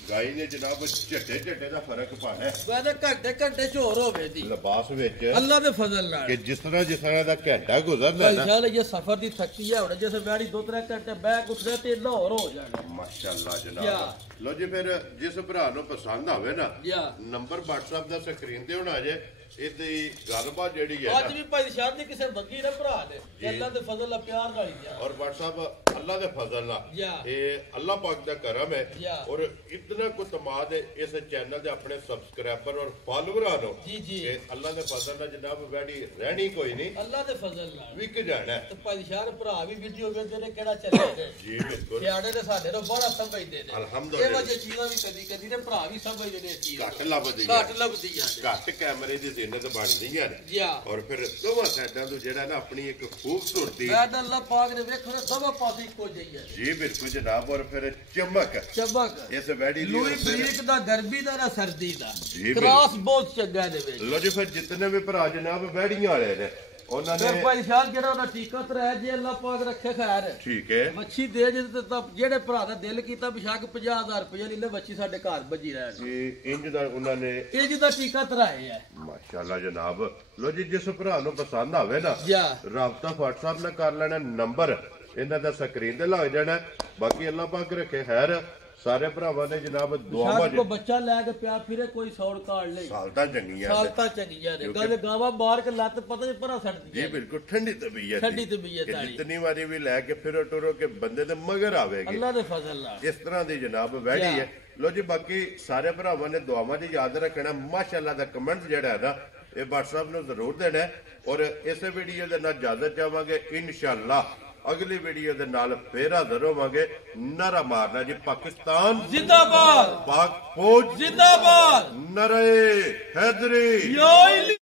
ਗਾਈ ਨੇ ਜਨਾਬ ਝੱਟੇ ਦਾ ਫਰਕ ਪਾਇਆ ਹੈ ਵੈਸੇ ਘੰਟੇ ਝੋਰ ਹੋਵੇ ਦੀ ਲਿਬਾਸ ਵਿੱਚ ਅੱਲਾ ਦੇ ਫਜ਼ਲ ਨਾਲ ਕਿ ਜਿਸ ਤਰ੍ਹਾਂ ਦਾ ਘੰਟਾ ਗੁਜ਼ਰਦਾ ਭਾਈ ਨਾ ਸ਼ਾਨ ਇਹ ਸਫ਼ਰ ਦੀ ਥੱਕੀ ਹੈ ਹੁਣ ਜਿਸ ਵੈੜੀ 2-3 ਘੰਟੇ ਬੈਕ ਉੱਠਦੇ ਤੇ ਲਾਹੌਰ ਹੋ ਜਾਣਾ ਮਾਸ਼ਾਅੱਲਾ ਯਾ। ਜਨਾਬ ਲੋ ਜੀ ਫਿਰ ਜਿਸ ਭਰਾ ਨੂੰ ਪਸੰਦ ਆਵੇ ਨਾ ਯਾ ਨੰਬਰ WhatsApp ਦਾ ਸਕਰੀਨ ਤੇ ਹੋਣਾ ਜੇ ਇਹਦੀ ਗੱਲਬਾਤ ਜਿਹੜੀ ਹੈ ਅੱਜ ਵੀ ਭਾਈ ਸ਼ਾਹ ਜੀ ਕਿਸੇ ਮੰਗੀ ਨਾ ਭਰਾ ਨੇ ਅੱਲਾ ਦੇ ਫਜ਼ਲ ਨਾਲ ਪਿਆਰ ਨਾਲ ਹੀ ਦਿਆ और भाई साहब अल्लाह के फजल ना या। ये अल्लाह पाक का करम है या। और इतना को तमाद है इस चैनल दे अपने सब्सक्राइबर और फॉलोवरां नो जी जी कि अल्लाह के फजल ना जनाब वैडी रहनी कोई नहीं ਅੱਲਾ ਦੇ ਫਜ਼ਲ ਨਾਲ विक जाना है ਤੇ ਭਾਈ ਸ਼ਾਹ ਦੇ ਭਰਾ ਵੀ ਵੀਡੀਓ ਵੇਖਦੇ ਨੇ ਕਿਹੜਾ ਚੱਲੇ ਨੇ जी बिल्कुल ਸਿਆੜੇ ਦੇ ਸਾਡੇ ਨੂੰ ਬੜਾ ਸਮਝਦੇ ਨੇ अल्हम्दुलिल्लाह। ਇਹ ਵਜੇ ਚੀਜ਼ਾਂ ਵੀ ਕਦੀ ਕਦੀ ਨੇ ਭਰਾ ਵੀ ਸਮਝਦੇ ਨੇ ਚੀਜ਼ घट लभदी ਘੱਟ ਲੱਭਦੀ ਆ घट कैमरे दी जिन्नत बनदी है ਜੀ ਆ और फिर दोवां साइडां तो जेड़ा ना अपनी एक खूबसूरती ਮੈਂ ਤਾਂ ਅੱਲਾ ਪਾਕ ਨੇ ਵੇਖੋ ਨੇ ਦੋਵਾਂ ਪਾਸੇ ਇੱਕੋ ਜਿਹੀ ਹੈ जी बिल्कुल जनाब और फिर चमक ਚਮਕ इस वैडी दी ਲੂਈ ਬਰੀਕ ਦਾ ਗਰਮੀ ਦਾ ਨਾ ਸਰਦੀ ਦਾ ਜੀ, ਕ੍ਰਾਸ ਬਹੁਤ ਚੰਗਾ ਦੇ ਵਿੱਚ लो जी फिर जितने भी भरा जनाब वैड़ियां वाले ने ਉਹਨਾਂ ਫਿਰ ਨੇ ਭਾਈ ਸ਼ਾਹ ਜਿਹੜਾ ਉਹਦਾ ਟੀਕਾ ਤੇ ਰਹਿ ਜੇ ਅੱਲਾ ਪਾਕ ਰੱਖੇ ਖੈਰ ਠੀਕ ਹੈ ਵੱਛੀ ਦੇ ਜੇ ਤੇ ਤਾਂ ਜਿਹੜੇ ਭਰਾ ਦਾ ਦਿਲ ਕੀਤਾ ਬਿਸ਼ੱਕ 50000 ਰੁਪਏ ਲੈ ਲੈ ਵੱਛੀ ਸਾਡੇ ਘਰ ਵੱਜੀ ਰਹਿਣ ਜੀ ਇੰਜ ਦਾ ਉਹਨਾਂ ਨੇ ਇਹ ਜਿਹਦਾ ਟੀਕਾ ਤਰਾਏ ਹੈ ਮਾਸ਼ਾਅੱਲਾ ਜਨਾਬ ਲੋ ਜੀ ਜਿਸ ਭਰਾ ਨੂੰ ਪਸੰਦ ਆਵੇ ਨਾ ਜਾ ਰਾਬਤਾ WhatsApp ਨਾਲ ਕਰ ਲੈਣਾ ਨੰਬਰ ਇਹਨਾਂ ਦਾ ਸਕਰੀਨ ਤੇ ਲੱਗ ਜਾਣਾ ਬਾਕੀ ਅੱਲਾਹ ਪਾਕ ਰੱਖੇ ਖੈਰ ਸਾਰੇ ਭਰਾਵਾਂ ਨੇ ਜਨਾਬ ਦੁਆਵਾਂ ਸ਼ਾਹ ਕੋ ਬੱਚਾ ਲੈ ਕੇ ਪਿਆ ਫਿਰੇ ਕੋਈ ਸੌੜ ਕਾੜ ਲਈ ਸਾਲਤਾਂ ਚੰਗੀਆਂ ਨੇ ਸਾਲਤਾ ਚੰਗੀਆਂ ਨੇ ਗੱਲ ਗਾਵਾਂ ਮਾਰ ਕੇ ਲੱਤ ਪਤਾ ਨਹੀਂ ਪਰਾਂ ਛੱਡਦੀ ਜੀ ਬਿਲਕੁਲ ਠੰਡੀ ਤਬੀਅਤ ਠੰਡੀ ਤਬੀਅਤ ਕਿ ਵਾਲੀ ਜਿਤਨੀ ਵਾਰੀ ਵੀ ਲੈ ਕੇ ਫਿਰੋ ਟੁਰੋ ਕੇ ਬੰਦੇ ਦੇ ਮਗਰ ਆਵੇਗੀ ਅੱਲਾ ਦੇ ਫਜ਼ਲ ਨਾਲ ਇਸ ਤਰ੍ਹਾਂ ਦੀ ਜਨਾਬ ਵੈੜੀ ਹੈ ਲੋ ਜੀ ਬਾਕੀ ਸਾਰੇ ਭਰਾਵਾਂ ਨੇ ਦੁਆਵਾਂ 'ਚ ਯਾਦ ਰੱਖਣਾ ਮਾਸ਼ਾਅੱਲਾ ਦਾ ਕਮੈਂਟ ਜਿਹੜਾ ਹੈ ਨਾ ਇਹ WhatsApp ਨੂੰ ਜ਼ਰੂਰ ਦੇਣਾ ਹੈ ਔਰ ਇਸੇ ਵੀਡੀਓ ਦੇ ਨਾਲ ਇਜਾਜ਼ਤ ਚਾਹਾਂਗੇ ਇਨਸ਼ਾਅੱਲਾ ਅਗਲੀ ਵੀਡੀਓ ਦੇ ਨਾਲ ਫੇਰ ਹਾਜ਼ਰ ਹੋਵਾਂਗੇ ਨਾਰਾ ਮਾਰਨਾ ਜੀ ਪਾਕਿਸਤਾਨ ਜ਼ਿੰਦਾਬਾਦ ਪਾਕ ਫੌਜ ਜ਼ਿੰਦਾਬਾਦ ਨਰੇ ਹੈਦਰੀ ਯਾ